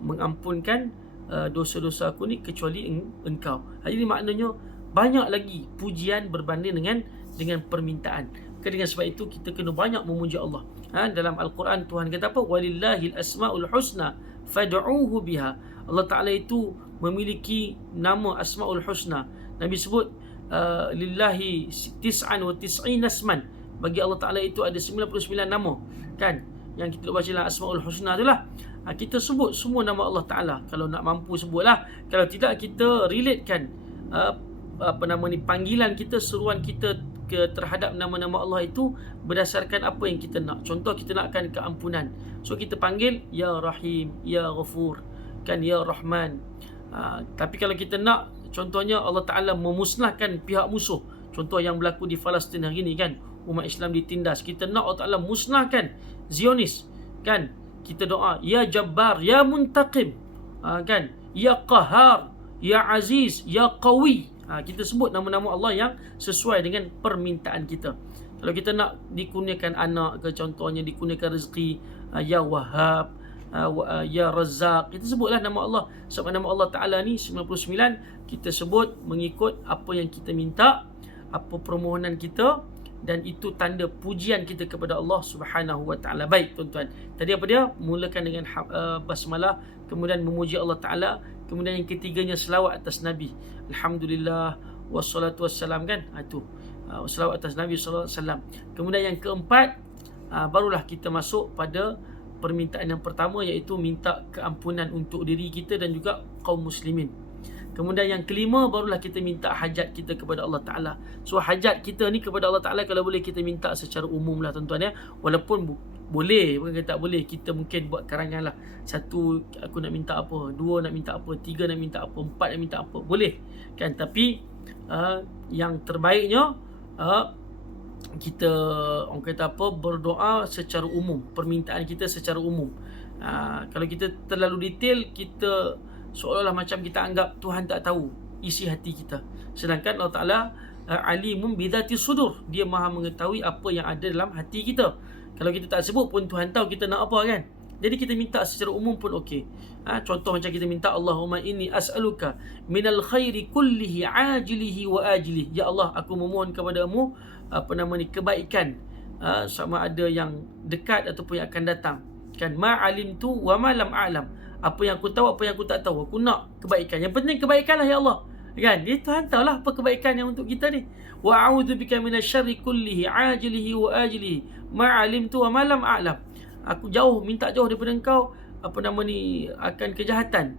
mengampunkan dosa-dosa aku ni kecuali engkau. Jadi maknanya banyak lagi pujian berbanding dengan permintaan. Dengan sebab itu kita kena banyak memuji Allah. Dalam Al-Quran Tuhan kata apa? Walillahil asmaul husna fad'uuhu biha. Allah Ta'ala itu memiliki nama Asmaul Husna. Nabi sebut lillahi tis'an wa tis'in asman. Bagi Allah Ta'ala itu ada 99 nama kan, yang kita baca dalam Asmaul Husna itulah. Kita sebut semua nama Allah Ta'ala kalau nak mampu sebutlah. Kalau tidak, kita relatekan panggilan kita, seruan kita terhadap nama-nama Allah itu berdasarkan apa yang kita nak. Contoh, kita nakkan keampunan, so kita panggil Ya Rahim, Ya Ghafur kan, Ya Rahman. Tapi kalau kita nak, contohnya Allah Ta'ala memusnahkan pihak musuh, contoh yang berlaku di Palestin hari ini kan, umat Islam ditindas, kita nak Allah Ta'ala musnahkan Zionis kan, kita doa Ya Jabbar, Ya Muntaqim kan, Ya Qahar, Ya Aziz, Ya Qawi. Kita sebut nama-nama Allah yang sesuai dengan permintaan kita. Kalau kita nak dikurniakan anak ke, contohnya dikurniakan rezeki, Ya Wahhab, Ya Razzaq, kita sebutlah nama Allah. Sebab nama Allah Ta'ala ni 99, kita sebut mengikut apa yang kita minta, apa permohonan kita, dan itu tanda pujian kita kepada Allah Subhanahu wa Ta'ala. Baik tuan-tuan, tadi apa dia? Mulakan dengan basmalah, kemudian memuji Allah Ta'ala, kemudian yang ketiganya selawat atas Nabi. Alhamdulillah wassalatu wassalam kan, itu selawat atas Nabi sallallahu alaihi wasallam. Kemudian yang keempat, barulah kita masuk pada permintaan yang pertama, iaitu minta keampunan untuk diri kita dan juga kaum muslimin. Kemudian yang kelima, barulah kita minta hajat kita kepada Allah Ta'ala. So hajat kita ni kepada Allah Ta'ala kalau boleh kita minta secara umum lah tuan-tuan ya. Walaupun boleh, bukan tak boleh, kita mungkin buat karangan lah. Satu, aku nak minta apa, dua nak minta apa, tiga nak minta apa, empat nak minta apa, boleh kan. Tapi yang terbaiknya kita, orang kata apa, berdoa secara umum, permintaan kita secara umum. Kalau kita terlalu detail, kita seolah-olah macam kita anggap Tuhan tak tahu isi hati kita. Sedangkan Allah Ta'ala alimun bidhati sudur, dia maha mengetahui apa yang ada dalam hati kita. Kalau kita tak sebut pun Tuhan tahu kita nak apa kan. Jadi kita minta secara umum pun okey. Contoh macam kita minta, Allahumma inni as'aluka minal khairi kullihi ajilihi wa ajilihi. Ya Allah, aku memohon kepadamu kebaikan, sama ada yang dekat ataupun yang akan datang. Kan, ma'alimtu wa ma lam a'lam. Apa yang aku tahu, apa yang aku tak tahu, aku nak kebaikan. Yang penting kebaikan lah ya Allah. Kan, dia Tuhan tahulah apa kebaikan yang untuk kita ni. Wa a'udzubika minasyarri kullihi ajilihi wa ajilihi ma'alimtu wa ma lam a'lam. Aku minta jauh daripada engkau akan kejahatan,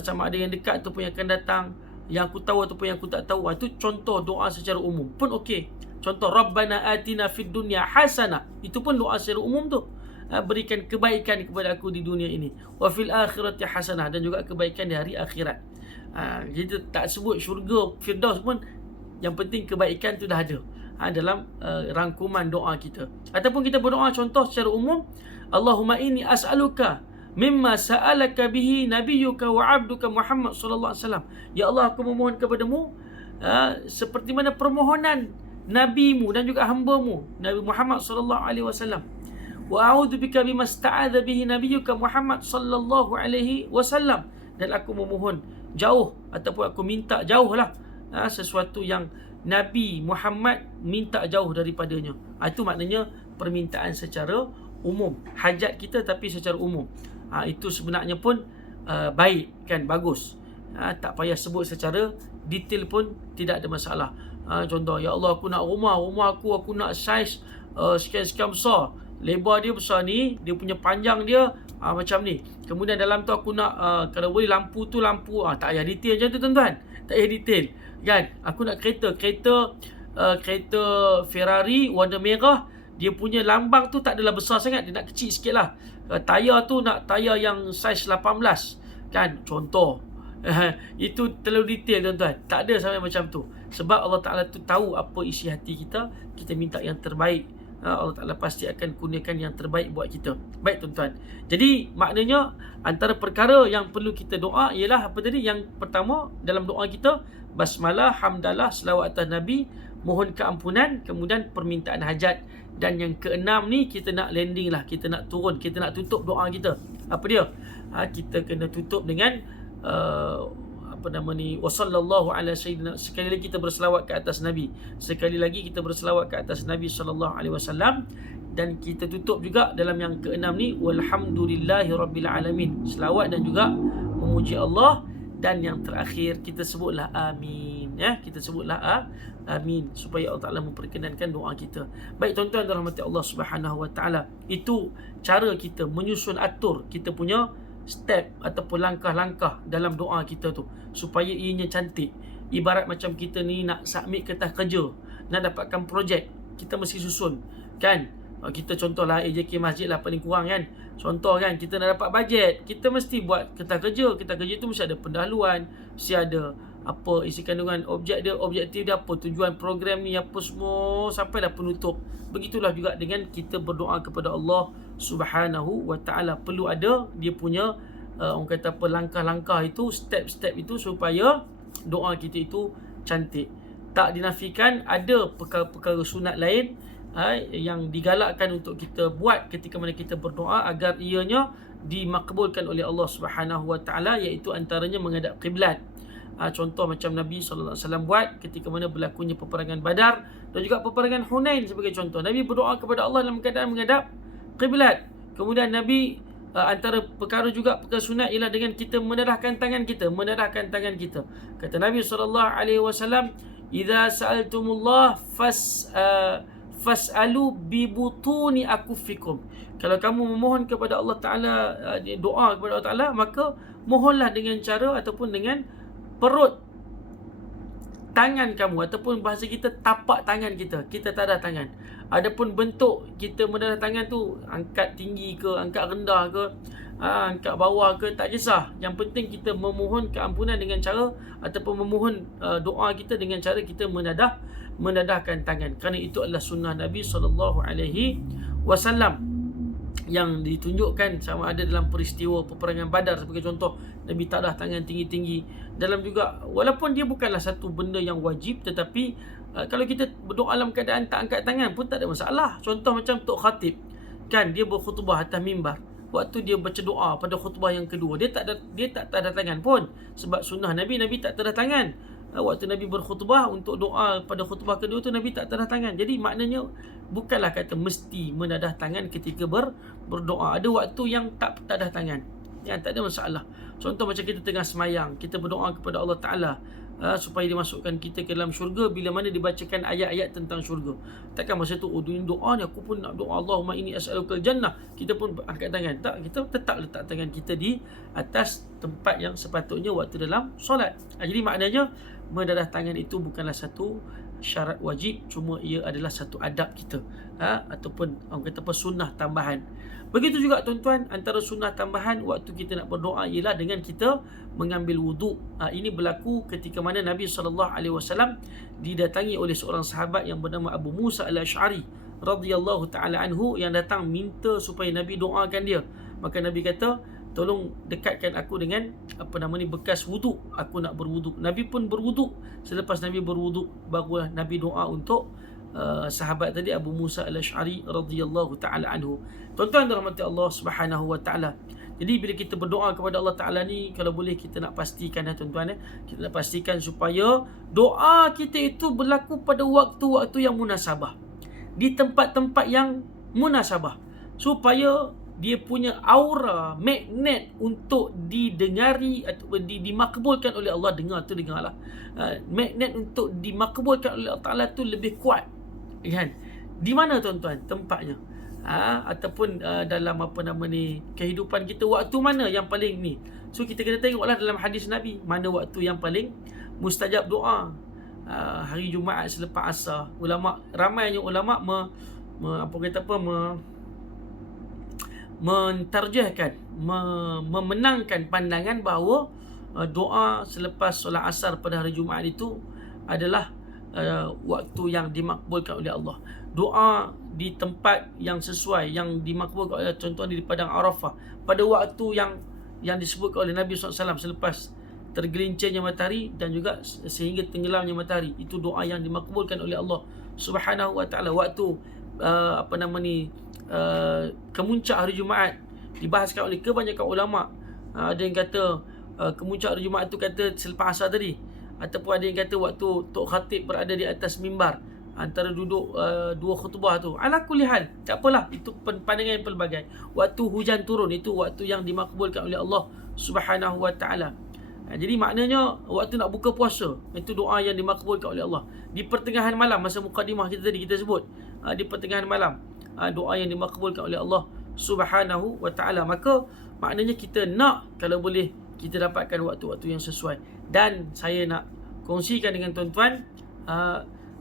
sama ada yang dekat ataupun yang akan datang, yang aku tahu ataupun yang aku tak tahu. Itu contoh doa secara umum pun okey. Contoh Rabbana atina fid dunya hasanah, itu pun doa secara umum tu. Berikan kebaikan kepada aku di dunia ini, wa fil akhirati hasanah, dan juga kebaikan di hari akhirat. Kita tak sebut syurga Firdaus pun, yang penting kebaikan tu dah ada dalam rangkuman doa kita. Ataupun kita berdoa contoh secara umum, Allahumma inni as'aluka mimma sa'alaka bihi nabiyyuka wa 'abduka Muhammad sallallahu alaihi wasallam. Ya Allah, aku memohon kepadamu seperti mana permohonan nabimu dan juga hamba-Mu Nabi Muhammad sallallahu alaihi wasallam. Wa a'udzubika bima sta'adza bihi nabiyyuka Muhammad sallallahu alaihi wasallam. Dan aku memohon jauh ataupun aku minta jauhlah sesuatu yang Nabi Muhammad minta jauh daripadanya. Itu maknanya permintaan secara umum, hajat kita tapi secara umum. Itu sebenarnya pun baik kan, bagus. Tak payah sebut secara detail pun tidak ada masalah. Contoh, ya Allah, aku nak rumah aku nak saiz sekian-sekian besar, lebar dia besar ni, dia punya panjang dia macam ni. Kemudian dalam tu aku nak kalau boleh lampu tak payah detail macam tu tuan-tuan. Tak payah detail kan. Aku nak kereta Ferrari warna merah, dia punya lambang tu tak adalah besar sangat, dia nak kecil sikit lah. Tayar tu nak tayar yang saiz 18 kan, contoh. Itu terlalu detail tuan-tuan. Tak ada sampai macam tu. Sebab Allah Ta'ala tu tahu apa isi hati kita. Kita minta yang terbaik, Allah Ta'ala pasti akan kurniakan yang terbaik buat kita. Baik tuan-tuan, jadi maknanya antara perkara yang perlu kita doa ialah apa tadi? Yang pertama dalam doa kita, basmalah, hamdalah, selawat atas Nabi, mohon keampunan, kemudian permintaan hajat. Dan yang keenam ni, kita nak landing lah, kita nak turun, kita nak tutup doa kita. Apa dia? Kita kena tutup dengan wasallallahu ala sayyidina. Sekali lagi kita berselawat ke atas Nabi. Sekali lagi kita berselawat ke atas Nabi sallallahu alaihi wasallam. Dan kita tutup juga dalam yang keenam ni, walhamdulillahi rabbil alamin. Selawat dan juga memuji Allah. Dan yang terakhir kita sebutlah amin, ya, kita sebutlah amin supaya Allah Ta'ala memperkenankan doa kita. Baik tuan-tuan dan rahmati Allah Subhanahu wa Ta'ala, itu cara kita menyusun atur kita punya step ataupun langkah-langkah dalam doa kita tu supaya ianya cantik. Ibarat macam kita ni nak submit kertas kerja, nak dapatkan projek, kita mesti susun kan. Kita contohlah AJK Masjid lah paling kurang kan. Contoh kan, kita nak dapat bajet, kita mesti buat kertas kerja. Kertas kerja tu mesti ada pendahuluan, mesti ada apa isi kandungan objek dia, objektif dia apa, tujuan program ni apa semua, sampailah penutup. Begitulah juga dengan kita berdoa kepada Allah Subhanahu wa Ta'ala. Perlu ada dia punya orang kata apa, langkah-langkah itu, step-step itu supaya doa kita itu cantik. Tak dinafikan ada perkara-perkara sunat lain yang digalakkan untuk kita buat ketika mana kita berdoa agar ianya dimakbulkan oleh Allah Subhanahu wa Ta'ala, iaitu antaranya menghadap kiblat. Contoh macam Nabi sallallahu alaihi wasallam buat ketika mana berlakunya peperangan Badar dan juga peperangan Hunain sebagai contoh. Nabi berdoa kepada Allah dalam keadaan menghadap kiblat. Kemudian Nabi antara perkara sunat ialah dengan kita menadahkan tangan kita. Kata Nabi sallallahu alaihi wasallam, "Idza sa'altumullah fas'alu bi butuni akufikum." Kalau kamu memohon kepada Allah Ta'ala, doa kepada Allah Ta'ala, maka mohonlah dengan cara ataupun dengan perut tangan kamu, ataupun bahasa kita tapak tangan kita, kita tadah tangan. Adapun bentuk kita mendadah tangan tu, angkat tinggi ke, angkat rendah ke, angkat bawah ke, tak kisah. Yang penting kita memohon keampunan dengan cara, ataupun memohon doa kita dengan cara kita mendadahkan tangan. Kerana itu adalah sunnah Nabi SAW yang ditunjukkan sama ada dalam peristiwa peperangan Badar sebagai contoh. Nabi tadah tangan tinggi-tinggi. Dalam juga, walaupun dia bukanlah satu benda yang wajib, tetapi kalau kita berdoa dalam keadaan tak angkat tangan pun tak ada masalah. Contoh macam Tok Khatib, kan, dia berkhutbah atas mimbar. Waktu dia baca doa pada khutbah yang kedua, dia tak tadah tangan pun. Sebab sunnah Nabi tak tadah tangan. Waktu Nabi berkhutbah untuk doa pada khutbah kedua tu, Nabi tak tadah tangan. Jadi maknanya bukanlah kata mesti menadah tangan ketika berdoa. Ada waktu yang tak tadah tangan, yang tak ada masalah. Contoh macam kita tengah semayang, kita berdoa kepada Allah Ta'ala supaya dimasukkan kita ke dalam syurga bila mana dibacakan ayat-ayat tentang syurga. Takkan masa tu doa ni aku pun nak doa Allahumma inni as'alukal jannah, kita pun angkat tangan. Tak, kita tetap letak tangan kita di atas tempat yang sepatutnya waktu dalam solat. Jadi maknanya mendadah tangan itu bukanlah satu syarat wajib, cuma ia adalah satu adab kita, ataupun orang kata apa, sunnah tambahan. Begitu juga tuan-tuan, antara sunnah tambahan waktu kita nak berdoa ialah dengan kita mengambil wuduk. Ini berlaku ketika mana Nabi SAW didatangi oleh seorang sahabat yang bernama Abu Musa al-Ash'ari radhiyallahu ta'ala anhu, yang datang minta supaya Nabi doakan dia. Maka Nabi kata, tolong dekatkan aku dengan bekas wuduk, aku nak berwuduk. Nabi pun berwuduk. Selepas Nabi berwuduk, barulah Nabi doa untuk sahabat tadi, Abu Musa al-Ash'ari radhiyallahu ta'ala anhu. Tuan-tuan dirahmati Allah Subhanahu wa ta'ala. Jadi bila kita berdoa kepada Allah Ta'ala ni, kalau boleh kita nak pastikan tuan-tuan, kita nak pastikan supaya doa kita itu berlaku pada waktu-waktu yang munasabah, di tempat-tempat yang munasabah, supaya dia punya aura magnet untuk didengari atau dimakbulkan oleh Allah. Dengarlah, magnet untuk dimakbulkan oleh Allah Ta'ala tu lebih kuat, kan? Di mana tuan-tuan tempatnya? Ataupun dalam kehidupan kita, waktu mana yang paling ni? So kita kena tengoklah dalam hadis Nabi, mana waktu yang paling mustajab doa. Hari Jumaat selepas asar, ramainya ulama mentarjahkan, memenangkan pandangan bahawa doa selepas solat asar pada hari Jumaat itu adalah waktu yang dimakbulkan oleh Allah. Doa di tempat yang sesuai, yang dimakbulkan oleh, contohnya di padang Arafah, pada waktu yang disebutkan oleh Nabi SAW selepas tergelincirnya matahari dan juga sehingga tenggelamnya matahari. Itu doa yang dimakbulkan oleh Allah Subhanahu wa ta'ala. Waktu kemuncak hari Jumaat dibahaskan oleh kebanyakan ulama. Ada yang kata kemuncak hari Jumaat tu kata selepas asar tadi, ataupun ada yang kata waktu Tok Khatib berada di atas mimbar antara duduk dua khutbah tu. Ala kulli hal, tak apalah, itu pandangan yang pelbagai. Waktu hujan turun, itu waktu yang dimakbulkan oleh Allah Subhanahu wa ta'ala. Jadi maknanya waktu nak buka puasa, itu doa yang dimakbulkan oleh Allah. Di pertengahan malam, masa mukadimah kita tadi kita sebut, di pertengahan malam, doa yang dimakbulkan oleh Allah Subhanahu wa ta'ala. Maka maknanya kita nak, kalau boleh, kita dapatkan waktu-waktu yang sesuai. Dan saya nak kongsikan dengan tuan-tuan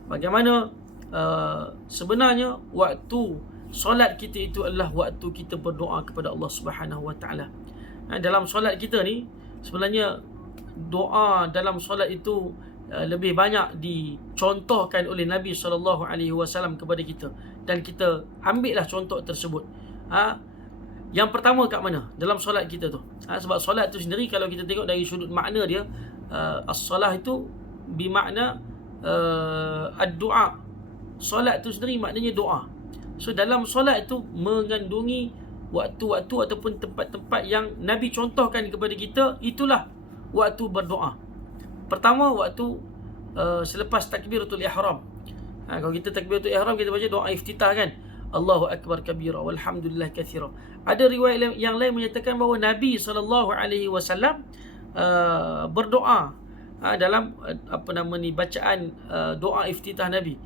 bagaimana sebenarnya waktu solat kita itu adalah waktu kita berdoa kepada Allah Subhanahu wa ta'ala. Dalam solat kita ni, sebenarnya doa dalam solat itu lebih banyak dicontohkan oleh Nabi SAW kepada kita, dan kita ambillah contoh tersebut. Yang pertama kat mana? Dalam solat kita tu. Sebab solat tu sendiri, kalau kita tengok dari sudut makna dia, as-salah itu bermakna ad-du'a. Solat tu sendiri maknanya doa. So dalam solat itu mengandungi waktu-waktu ataupun tempat-tempat yang Nabi contohkan kepada kita. Itulah waktu berdoa. Pertama, waktu selepas takbiratul ihram. Kalau kita takbiratul ihram, kita baca doa iftitah, kan? Allahu akbar kabira walhamdulillah katsira. Ada riwayat yang lain menyatakan bahawa Nabi SAW berdoa dalam bacaan doa iftitah Nabi,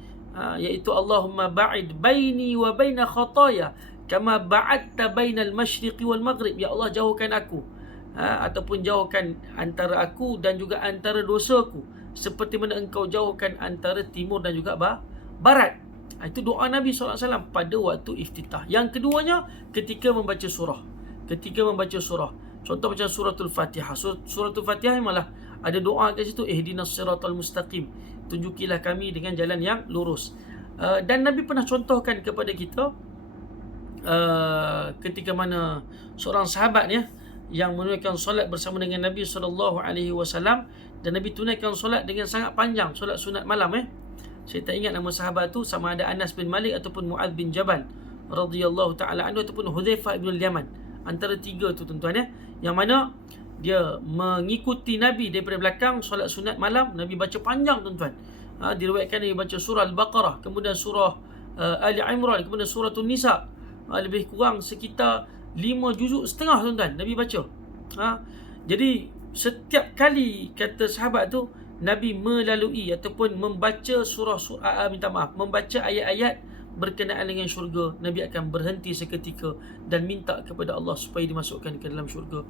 iaitu Allahumma ba'id baini wa baina khataya kama ba'adta bainal masyriqi wal maghrib. Ya Allah, jauhkan aku ataupun jauhkan antara aku dan juga antara dosaku seperti mana engkau jauhkan antara timur dan juga barat. Itu doa Nabi SAW pada waktu iftitah. Yang keduanya ketika membaca surah. Contoh macam suratul Fatihah. Suratul Fatihah malah ada doa kat situ, ihdinas siratal mustaqim, tunjukilah kami dengan jalan yang lurus. Dan Nabi pernah contohkan kepada kita ketika mana seorang sahabat yang menunaikan solat bersama dengan Nabi SAW, dan Nabi tunaikan solat dengan sangat panjang, solat sunat malam. Saya tak ingat nama sahabat tu, sama ada Anas bin Malik ataupun Mu'adz bin Jabal radhiyallahu taala anhu ataupun Hudzaifah bin Yaman. Antara tiga tu tuan-tuan, yang mana dia mengikuti Nabi daripada belakang solat sunat malam. Nabi baca panjang tuan-tuan. Diriwayatkan Nabi baca surah Al-Baqarah, kemudian surah Ali Imran, kemudian surah An-Nisa. Lebih kurang sekitar 5 juzuk setengah tuan-tuan Nabi baca. Jadi setiap kali kata sahabat tu Nabi melalui ataupun membaca membaca ayat-ayat berkenaan dengan syurga, Nabi akan berhenti seketika dan minta kepada Allah supaya dimasukkan ke dalam syurga.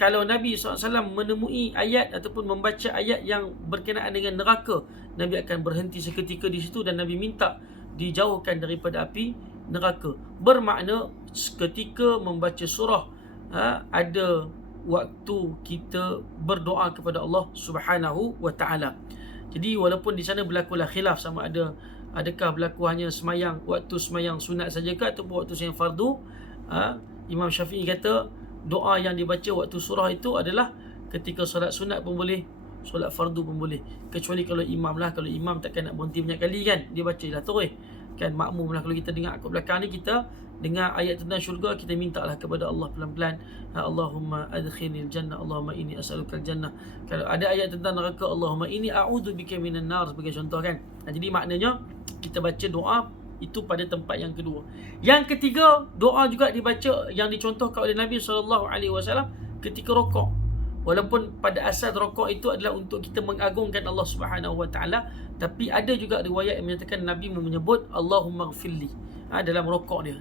Kalau Nabi SAW menemui ayat ataupun membaca ayat yang berkenaan dengan neraka, Nabi akan berhenti seketika di situ dan Nabi minta dijauhkan daripada api neraka. Bermakna ketika membaca surah, ada waktu kita berdoa kepada Allah Subhanahu wa taala. Jadi walaupun di sana berlakulah khilaf sama adakah berlaku hanya waktu semayang sunat saja ke ataupun waktu semayang fardu. Imam Syafi'i kata doa yang dibaca waktu surah itu adalah ketika solat sunat pun boleh, solat fardu pun boleh, kecuali kalau imam lah. Kalau imam takkan nak berhenti banyak kali kan, dia baca lah terus kan, makmum lah. Kalau kita dengar kat belakang ni, kita dengar ayat tentang syurga, kita minta lah kepada Allah pelan-pelan, Allahumma adkhilnil jannah, Allahumma inni as'alukal jannah. Kalau ada ayat tentang neraka, Allahumma inni a'udzubika minan nar, sebagai contoh kan. Jadi maknanya kita baca doa itu pada tempat yang kedua. Yang ketiga, doa juga dibaca yang dicontohkan oleh Nabi SAW ketika rokok. Walaupun pada asal rokok itu adalah untuk kita mengagungkan Allah Subhanahu Wa Taala, tapi ada juga riwayat yang menyatakan Nabi menyebut Allahumma ghfirli dalam rokok dia.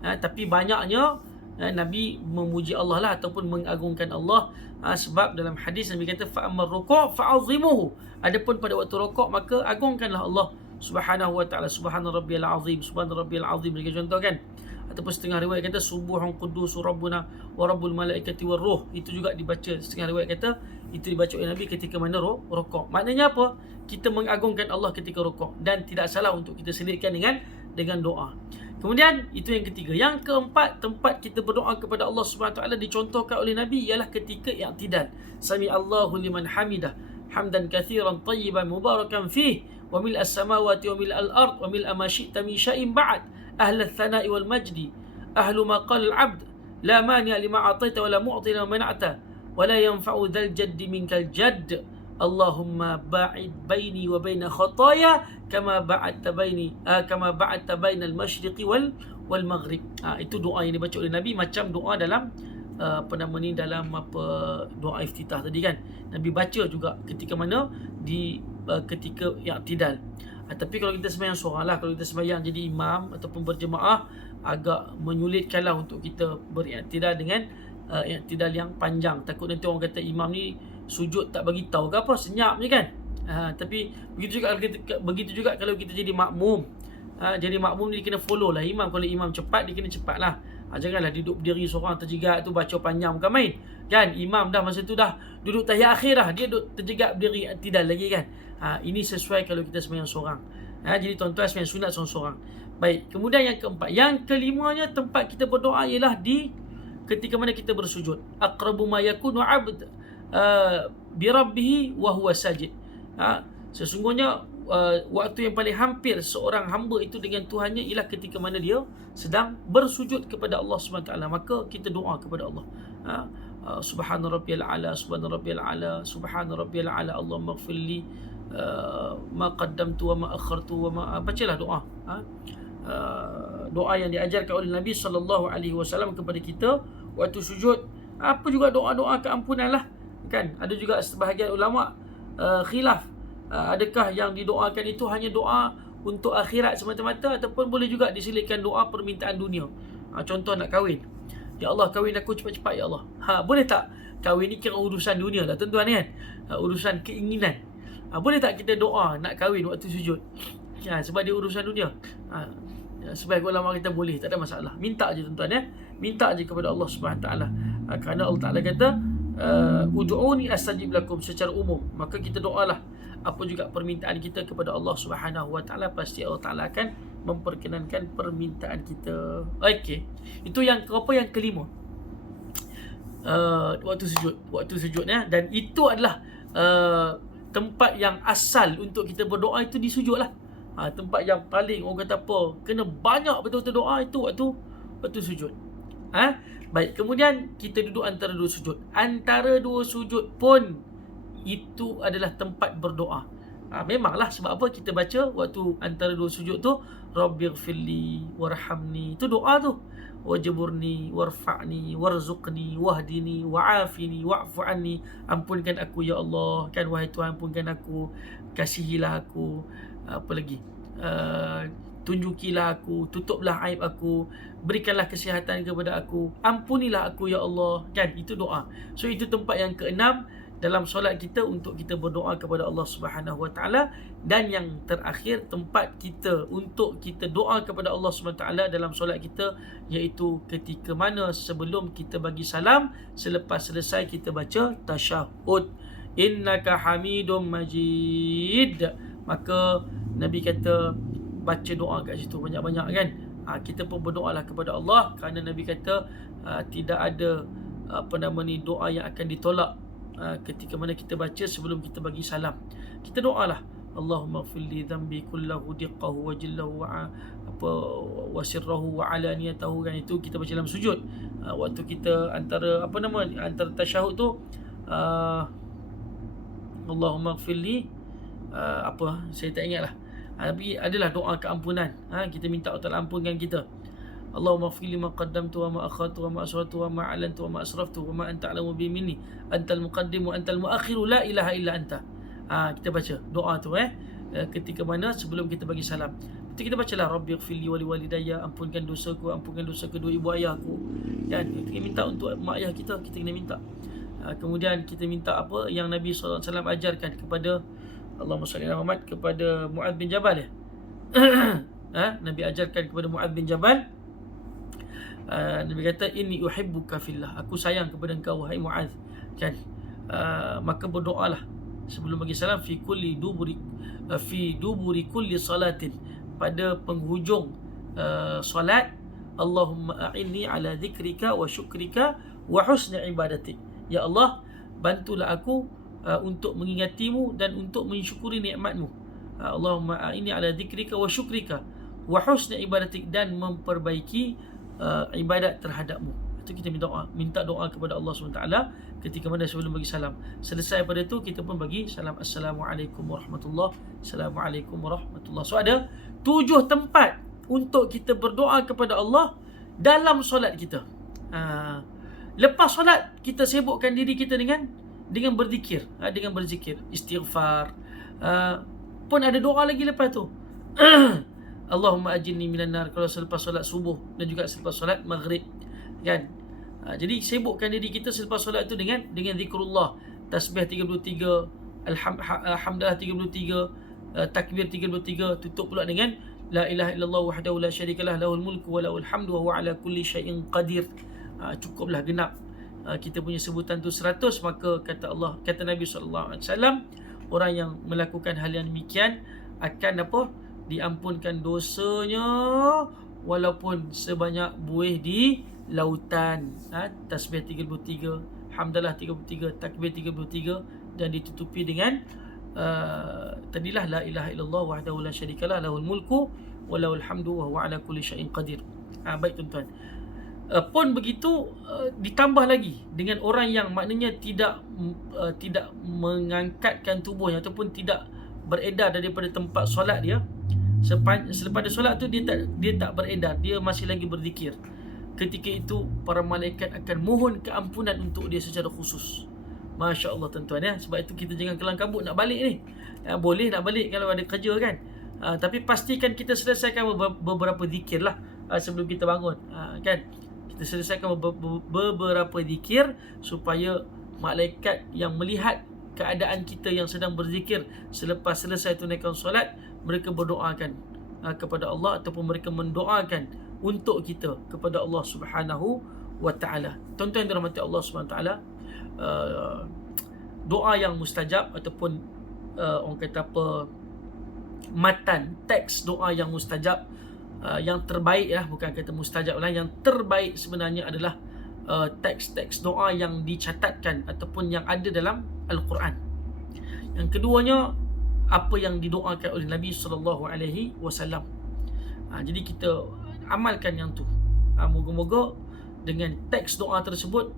Tapi banyaknya Nabi memuji Allah lah ataupun mengagungkan Allah, sebab dalam hadis Nabi kata fa ammar rukuk fa'azimuhu. Adapun pada waktu rokok maka agungkanlah Allah Subhanahu wa taala. Subhana rabbiyal azim, subhana rabbiyal azim, bagi contoh kan. Ataupun setengah riwayat kata subuhun quddusur rabbuna wa rabbul malaikati war ruh. Itu juga dibaca, setengah riwayat kata itu dibaca oleh Nabi ketika mana rokok. Maknanya apa? Kita mengagungkan Allah ketika rokok, dan tidak salah untuk kita selitkan dengan doa. Kemudian itu yang ketiga. Yang keempat, tempat kita berdoa kepada Allah Subhanahu wa taala dicontohkan oleh Nabi ialah ketika i'tidal. Sami Allahu liman hamidah hamdan katsiran tayyiban mubarakan fih wa mil as-samawati wa mil al-ard wa mil ma syi'ta min syai'in ba'd ahla ats-tsana'i wal majdi ahlu ma qala al-'abd la mani'a lima a'taita wa la mu'ti lima mana'ta wa la yanfa'u dzal jaddi minkal jadd Allahumma ba'id baini wa baina khataaya kama ba'adta bainal masyriqi wal maghrib. Itu doa yang dibaca oleh Nabi, macam doa dalam dalam doa iftitah tadi kan. Nabi baca juga ketika mana ketika i'tidal. Tapi kalau kita sembahyang seorang lah, kalau kita sembahyang jadi imam ataupun berjemaah, agak menyulitkanlah untuk kita beri'tidal dengan i'tidal yang panjang. Takut nanti orang kata imam ni sujud tak bagi tahu ke apa, senyap je kan. Tapi begitu juga kalau kita jadi makmum. Jadi makmum ni kena follow lah imam. Kalau imam cepat, dia kena cepat lah. Janganlah duduk berdiri seorang terjegat tu baca panjang, bukan main kan. Imam dah masa tu dah duduk tahiyat akhir dah, dia duduk terjegat berdiri i'tidal lagi kan. Ini sesuai kalau kita sembahyang seorang. Jadi tuan-tuan sembahyang sunat seorang-seorang. Baik, kemudian yang keempat. Yang kelimanya, tempat kita berdoa ialah ketika mana kita bersujud. Aqrabu ma yakunu 'abd bi rabbih wa huwa sajid. Sesungguhnya waktu yang paling hampir seorang hamba itu dengan Tuhannya ialah ketika mana dia sedang bersujud kepada Allah SWT. Maka kita doa kepada Allah. Subhana rabbiyal a'la, subhana rabbiyal a'la, subhana rabbiyal a'la, Allahumma ighfirli ma qaddamtu wa ma akhartu wa ma, bacalah doa. Doa yang diajarkan oleh Nabi SAW kepada kita waktu sujud. Apa juga doa-doa keampunan lah kan. Ada juga sebahagian ulama khilaf, adakah yang didoakan itu hanya doa untuk akhirat semata-mata ataupun boleh juga diselitkan doa permintaan dunia. Contoh nak kahwin, ya Allah kahwin aku cepat-cepat ya Allah. Boleh tak Kahwin ni kira urusan dunia lah tuan-tuan kan. Urusan keinginan. Boleh tak kita doa nak kahwin waktu sujud? Sebab dia urusan dunia. Sebaik ulama kita boleh, tak ada masalah. Minta je tuan-tuan ya. Minta je kepada Allah Subhanahu taala. Kerana Allah Taala kata ud'uni astajib lakum secara umum. Maka kita doalah apa juga permintaan kita kepada Allah Subhanahu wa taala, pasti Allah Taala akan memperkenankan permintaan kita. Okey. Itu yang apa, yang kelima. Waktu sujud ya, dan itu adalah tempat yang asal untuk kita berdoa itu di sujud lah. Tempat yang paling orang kata apa, kena banyak betul-betul doa itu waktu sujud. Baik, kemudian kita duduk antara dua sujud. Antara dua sujud pun itu adalah tempat berdoa. Memanglah, sebab apa kita baca waktu antara dua sujud tu, Rabbighfirli warhamni, itu doa tu. Wajburni warfa'ni warzuqni wahdini wa'afini wa'fu anni, ampunkan aku ya Allah, kan, wahai Tuhan ampunkan aku, kasihilah aku, apa lagi, tunjukilah aku, tutuplah aib aku, berikanlah kesihatan kepada aku, ampunilah aku ya Allah, kan, itu doa. So itu tempat yang keenam dalam solat kita untuk kita berdoa kepada Allah Subhanahu Wa Taala. Dan yang terakhir, tempat kita untuk kita doa kepada Allah Subhanahu Wa Taala dalam solat kita, iaitu ketika mana sebelum kita bagi salam, selepas selesai kita baca tasyahud, innaka hamidum majid. Maka Nabi kata baca doa kat situ banyak-banyak kan. Kita pun berdoalah kepada Allah, kerana Nabi kata tidak ada doa yang akan ditolak ketika mana kita baca sebelum kita bagi salam. Kita doalah, Allahumma ighfir li dhanbi kullahu diqqahu wa jillahu wa sirrahu wa alaniyatahu, kan, itu kita baca dalam sujud. Waktu kita antara antara tasyahud tu, Allahumma ighfir li saya tak ingatlah. Tapi adalah doa keampunan. Kita minta Allah Taala ampunkan kita. Allahumma ighfir li ma qaddamtu wa ma akhartu wa ma asrartu wa ma a'lantu wa ma asraftu wa ma anta a'lamu bi minni antal muqaddim wa antal muakhir la ilaha illa anta. Kita baca doa tu ketika mana sebelum kita bagi salam. Nanti kita bacalah Rabbighfir li wa li walidayya, ampunkan dosaku, ampunkan dosa kedua ibu ayahku. Dan kita minta untuk mak ayah kita kena minta. Kemudian kita minta apa yang Nabi SAW ajarkan kepada Allahumma salli ala Muhammad, kepada Mu'adz bin Jabal ya. Nabi ajarkan kepada Mu'adz bin Jabal. Nabi kata, inni uhibbuka fillah, aku sayang kepada engkau wahai Mu'adz, kan. Maka berdoalah sebelum bagi salam fi duburi kulli salatin, pada penghujung salat, Allahumma a'inni ala dzikrika wa syukrika wa husni ibadatik. Ya Allah, bantulah aku untuk mengingatimu dan untuk mensyukuri nikmatmu. Allahumma a'inni ala dzikrika wa syukrika wa husni ibadatik, dan memperbaiki ibadat terhadapmu. Itu kita minta doa kepada Allah SWT ketika mana sebelum bagi salam. Selesai pada itu kita pun bagi salam, Assalamualaikum warahmatullahi, Assalamualaikum warahmatullahi. So ada 7 tempat untuk kita berdoa kepada Allah dalam solat kita. Lepas solat kita sibukkan diri kita dengan berzikir, dengan berzikir, istighfar. Pun ada doa lagi lepas tu. Allahumma ajirni minan nar, kalau selepas solat subuh dan juga selepas solat maghrib, kan. Jadi sibukkan diri kita selepas solat itu dengan zikrullah, tasbih 33, alhamdulillah 33, takbir 33, tutup pula dengan la ilaha illallah wahdahu la syarikalah lahul mulku wa lahul hamdu wa huwa ala kulli syai'in qadir. Cukuplah genap kita punya sebutan tu 100. Maka kata Nabi SAW, orang yang melakukan hal yang demikian akan diampunkan dosanya walaupun sebanyak buih di lautan. Tasbih 33, hamdalah 33, takbir 33, dan ditutupi dengan tadilah la ilaha illallah wahdahu la syarikalah lahul mulku wa lahul hamdu wa huwa ala kulli syai'in qadir. Baik tuan-tuan. Pun begitu, ditambah lagi dengan orang yang maknanya tidak mengangkatkan tubuhnya ataupun tidak beredar daripada tempat solat dia. Selepas solat tu dia tak beredar, dia masih lagi berzikir. Ketika itu para malaikat akan mohon keampunan untuk dia secara khusus. Masya Allah tuan-tuan ya. Sebab itu kita jangan kelang kabut nak balik ni. Boleh nak balik kalau ada kerja kan. Tapi pastikan kita selesaikan beberapa zikir lah sebelum kita bangun, kan. Kita selesaikan beberapa zikir supaya malaikat yang melihat keadaan kita yang sedang berzikir selepas selesai tunaikan solat, mereka berdoakan kepada Allah, ataupun mereka mendoakan untuk kita kepada Allah Subhanahu wa taala. Tuan-tuan yang dirahmati Allah Subhanahu wa taala, doa yang mustajab ataupun orang kata apa, matan teks doa yang mustajab, yang terbaik lah, bukan kata mustajab lah, yang terbaik sebenarnya adalah teks-teks doa yang dicatatkan ataupun yang ada dalam Al-Quran. Yang keduanya, apa yang didoakan oleh Nabi SAW. Jadi kita amalkan yang tu. Moga-moga dengan teks doa tersebut,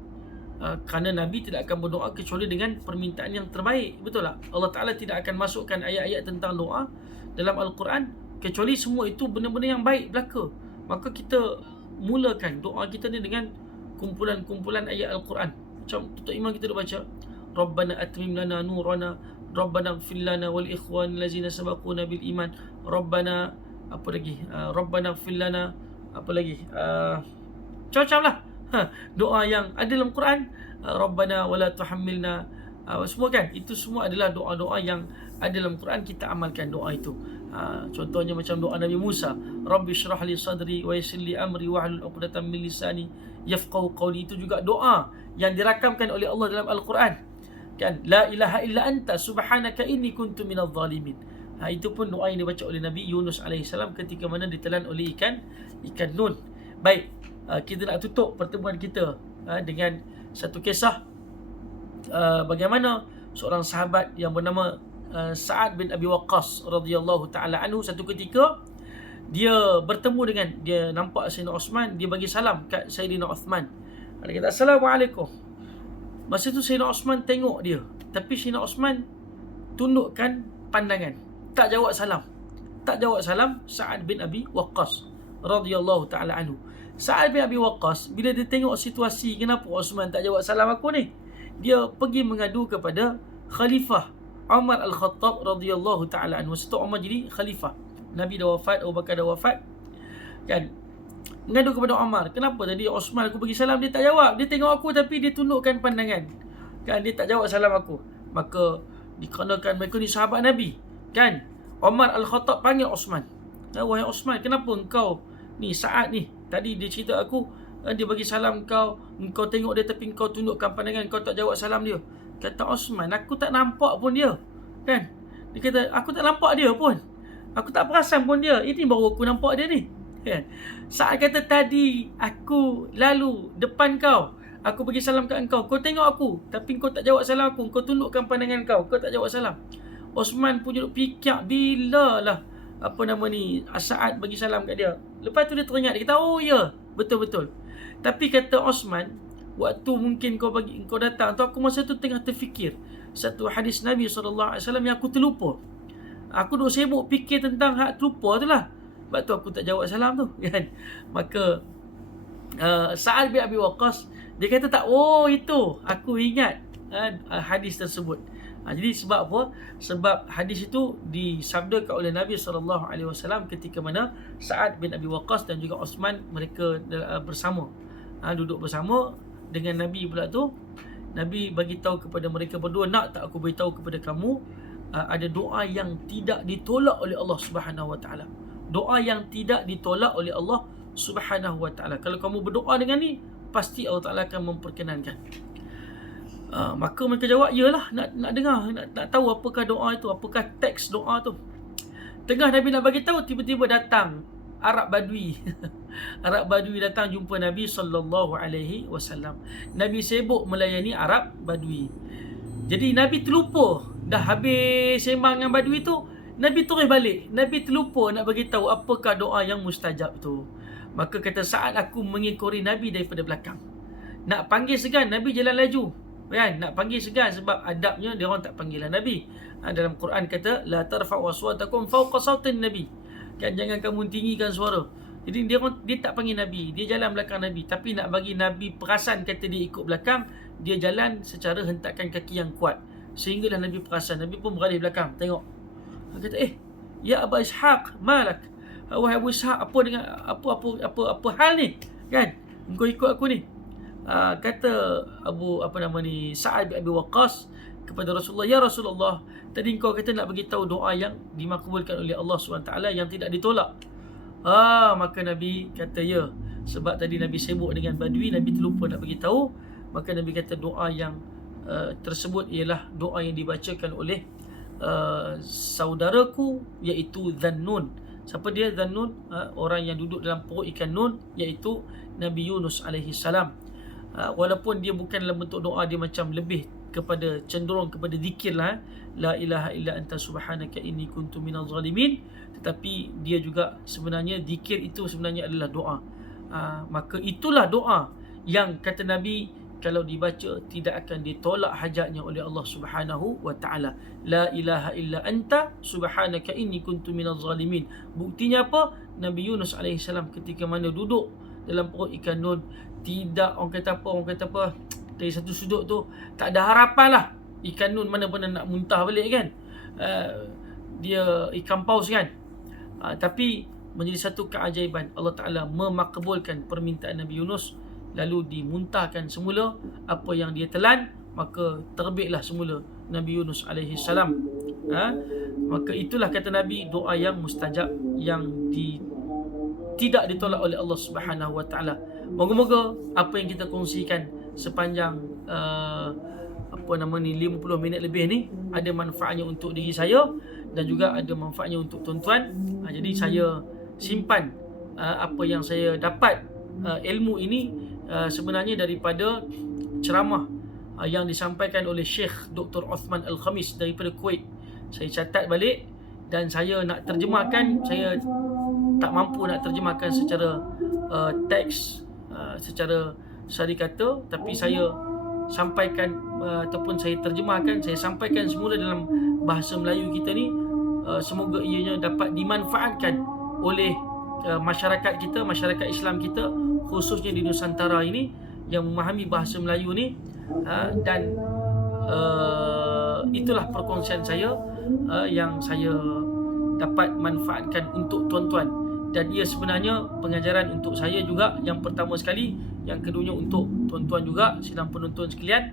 kerana Nabi tidak akan berdoa kecuali dengan permintaan yang terbaik. Betul tak? Allah Ta'ala tidak akan masukkan ayat-ayat tentang doa dalam Al-Quran kecuali semua itu benar-benar yang baik belaka. Maka kita mulakan doa kita ni dengan kumpulan-kumpulan ayat Al-Quran. Macam tutup iman kita dah baca, Rabbana atmim lana nurana, Rabbana ighfir lana wal ikhwan allazina sabaquna bil iman, Rabbana apa lagi? Rabbana ighfir lana apa lagi? Macam-macam lah. Doa yang ada dalam Quran, Rabbana wala tuhammilna, semua kan, itu semua adalah doa-doa yang ada dalam Quran. Kita amalkan doa itu. Contohnya macam doa Nabi Musa, Rabbi syrah li sadri wa yassir li amri wahlul 'uqdatam min lisani yafqahu qawli. Itu juga doa yang dirakamkan oleh Allah dalam Al-Quran, kan, la ilaha illa anta subhanaka inni kuntu minadh zalimin. Itu pun doa yang dibaca oleh Nabi Yunus alaihissalam ketika mana ditelan oleh ikan nun. Baik, kita nak tutup pertemuan kita dengan satu kisah bagaimana seorang sahabat yang bernama Sa'ad bin Abi Waqqas radhiyallahu taala anhu, satu ketika dia bertemu dengan, dia nampak Sayyidina Osman, dia bagi salam kat Sayyidina Uthman. Dia kata assalamualaikum. Masa tu Sayyidina Osman tengok dia, tapi Sayyidina Osman tundukkan pandangan, tak jawab salam. Sa'ad bin Abi Waqqas radhiyallahu taala anhu. Sa'ad bin Abi Waqqas bila dia tengok situasi, kenapa Osman tak jawab salam aku ni, dia pergi mengadu kepada Khalifah Umar Al-Khattab radhiyallahu taala anhu. Setelah Umar jadi khalifah, Nabi dah wafat, Abu Bakar dah wafat, kan, mengadu kepada Umar, kenapa tadi Osman aku bagi salam dia tak jawab, dia tengok aku tapi dia tundukkan pandangan, kan, dia tak jawab salam aku. Maka dikarenakan mereka ni sahabat Nabi, kan, Umar Al-Khattab panggil Osman. Wahai Osman, kenapa engkau ni, Sa'ad ni tadi dia cerita aku, dia bagi salam kau tengok dia tapi kau tundukkan pandangan, kau tak jawab salam dia. Kata Osman, aku tak nampak pun dia, kan. Dia kata, aku tak nampak dia pun, aku tak perasan pun dia, ini baru aku nampak dia ni, kan. Saat kata tadi aku lalu depan kau, aku bagi salam kat engkau, kau tengok aku tapi kau tak jawab salam aku, kau tundukkan pandangan kau tak jawab salam. Osman pun duduk fikir, bila lah Sa'ad bagi salam kat dia. Lepas tu dia teringat, dia kata, oh ya, betul-betul. Tapi kata Osman, waktu mungkin kau datang tu, aku masa tu tengah terfikir satu hadis Nabi SAW yang aku terlupa. Aku duk sibuk fikir tentang hak terlupa tu lah, sebab tu aku tak jawab salam tu, kan. Maka Sa'ad bin Abi Waqqas dia kata tak, oh itu aku ingat hadis tersebut. Jadi sebab apa? Sebab hadis itu disabdakan oleh Nabi SAW ketika mana Sa'ad bin Abi Waqqas dan juga Osman, mereka bersama, duduk bersama dengan Nabi pula tu. Nabi bagi tahu kepada mereka berdua, nak tak aku beritahu kepada kamu ada doa yang tidak ditolak oleh Allah Subhanahu Wa Taala. Doa yang tidak ditolak oleh Allah Subhanahu Wa Taala. Kalau kamu berdoa dengan ni, pasti Allah Taala akan memperkenankan. Maka mereka jawab, yalah, nak dengar, nak tahu apakah doa itu, apakah teks doa tu. Tengah Nabi nak bagi tahu, tiba-tiba datang Arab Badui. Arab Badui datang jumpa Nabi SAW. Nabi sibuk melayani Arab Badui. Jadi Nabi terlupa, dah habis sembang dengan Badui tu, Nabi terus balik. Nabi terlupa nak bagi tahu apakah doa yang mustajab tu. Maka kata Sa'ad, aku mengikori Nabi daripada belakang. Nak panggil segan, Nabi jalan laju, kan. Nak panggil segan sebab adabnya dia orang tak panggilan Nabi. Dalam Quran kata, la tarfa'u aswatakum fawqa sautin Nabi, kan, jangan kamu tinggikan suara. Jadi dia tak panggil Nabi, dia jalan belakang Nabi. Tapi nak bagi Nabi perasan kata dia ikut belakang, dia jalan secara hentakan kaki yang kuat, sehinggalah Nabi perasan. Nabi pun beralih belakang, tengok. Dia kata, ya Aba Ishaq, malak, wahai Abu Ishaq, apa dengan apa hal ni, kan, engkau ikut aku ni. Kata Sa'ad bin Abi Waqqas kepada Rasulullah, "Ya Rasulullah, tadi kau kata nak bagi tahu doa yang dimakbulkan oleh Allah SWT yang tidak ditolak." Maka Nabi kata, "Ya, sebab tadi Nabi sibuk dengan badui, Nabi terlupa nak bagi tahu." Maka Nabi kata doa yang tersebut ialah doa yang dibacakan oleh saudaraku, iaitu Dhannun. Siapa dia Dhannun? Orang yang duduk dalam perut ikan Nun, iaitu Nabi Yunus alaihi salam. Walaupun dia bukan dalam bentuk doa, dia macam lebih kepada cenderung kepada zikir lah, la ilaha illa anta subhanaka inni kuntu minaz zalimin, tetapi dia juga sebenarnya zikir itu sebenarnya adalah doa. Maka itulah doa yang kata Nabi kalau dibaca tidak akan ditolak hajatnya oleh Allah Subhanahu wa taala. La ilaha illa anta subhanaka inni kuntu minaz zalimin. Buktinya apa? Nabi Yunus alaihi salam ketika mana duduk dalam perut ikan Nun, tidak orang kata apa dari satu sudut tu tak ada harapan lah. Ikan Nun mana pernah nak muntah balik kan, dia ikan paus kan. Tapi menjadi satu keajaiban, Allah Ta'ala memakbulkan permintaan Nabi Yunus, lalu dimuntahkan semula apa yang dia telan, maka terbitlah semula Nabi Yunus alaihi salam. Maka itulah kata Nabi doa yang mustajab, yang tidak ditolak oleh Allah Subhanahu wa taala. Moga-moga apa yang kita kongsikan sepanjang 50 minit lebih ni ada manfaatnya untuk diri saya dan juga ada manfaatnya untuk tuan-tuan. Jadi saya simpan apa yang saya dapat ilmu ini sebenarnya daripada ceramah yang disampaikan oleh Syekh Dr. Uthman Al-Khamis daripada Kuwait. Saya catat balik dan saya nak terjemahkan. Saya tak mampu nak terjemahkan secara teks, secara sari kata, tapi saya sampaikan ataupun saya terjemahkan, saya sampaikan semula dalam bahasa Melayu kita ni. Semoga ianya dapat dimanfaatkan oleh masyarakat kita, masyarakat Islam kita, khususnya di Nusantara ini yang memahami bahasa Melayu ni. Dan itulah perkongsian saya yang saya dapat manfaatkan untuk tuan-tuan. Dan ia sebenarnya pengajaran untuk saya juga yang pertama sekali, yang keduanya untuk tuan-tuan juga, sidang penonton sekalian.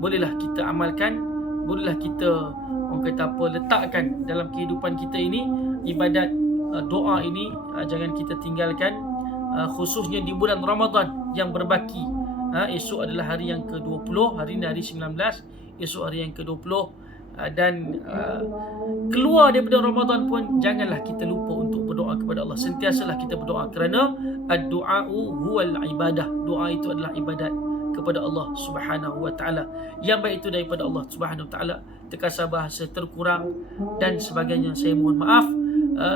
Bolehlah kita amalkan, bolehlah kita letakkan dalam kehidupan kita ini. Ibadat doa ini jangan kita tinggalkan, khususnya di bulan Ramadan yang berbaki. Esok adalah hari yang ke-20, hari ini hari 19, esok hari yang ke-20. Dan keluar daripada Ramadan pun janganlah kita lupa untuk berdoa kepada Allah. Sentiasalah kita berdoa, kerana ad-du'a'u huwal ibadah. Doa itu adalah ibadat kepada Allah Subhanahu wa taala. Yang baik itu daripada Allah Subhanahu wa taala. Terkasar bahasa terkurang dan sebagainya, saya mohon maaf.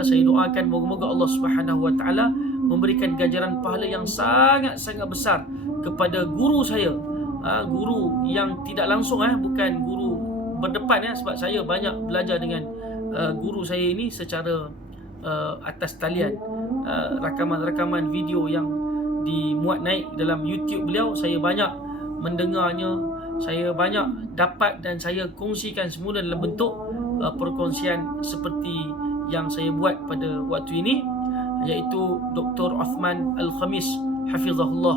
Saya doakan moga-moga Allah Subhanahu wa taala memberikan ganjaran pahala yang sangat-sangat besar kepada guru saya. Guru yang tidak langsung, bukan guru berdepan, sebab saya banyak belajar dengan guru saya ini secara atas talian. Rakaman-rakaman video yang dimuat naik dalam YouTube beliau, saya banyak mendengarnya, saya banyak dapat dan saya kongsikan semula dalam bentuk perkongsian seperti yang saya buat pada waktu ini, iaitu Dr. Uthman Al-Khamis hafizahullah.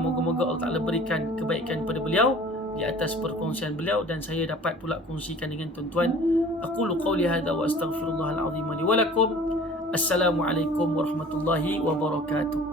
Moga-moga Allah Ta'ala berikan kebaikan kepada beliau di atas perkongsian beliau, dan saya dapat pula kongsikan dengan tuan-tuan. Aqulu qawli hadza wa astaghfirullahal azim li wa lakum. Assalamualaikum warahmatullahi wabarakatuh.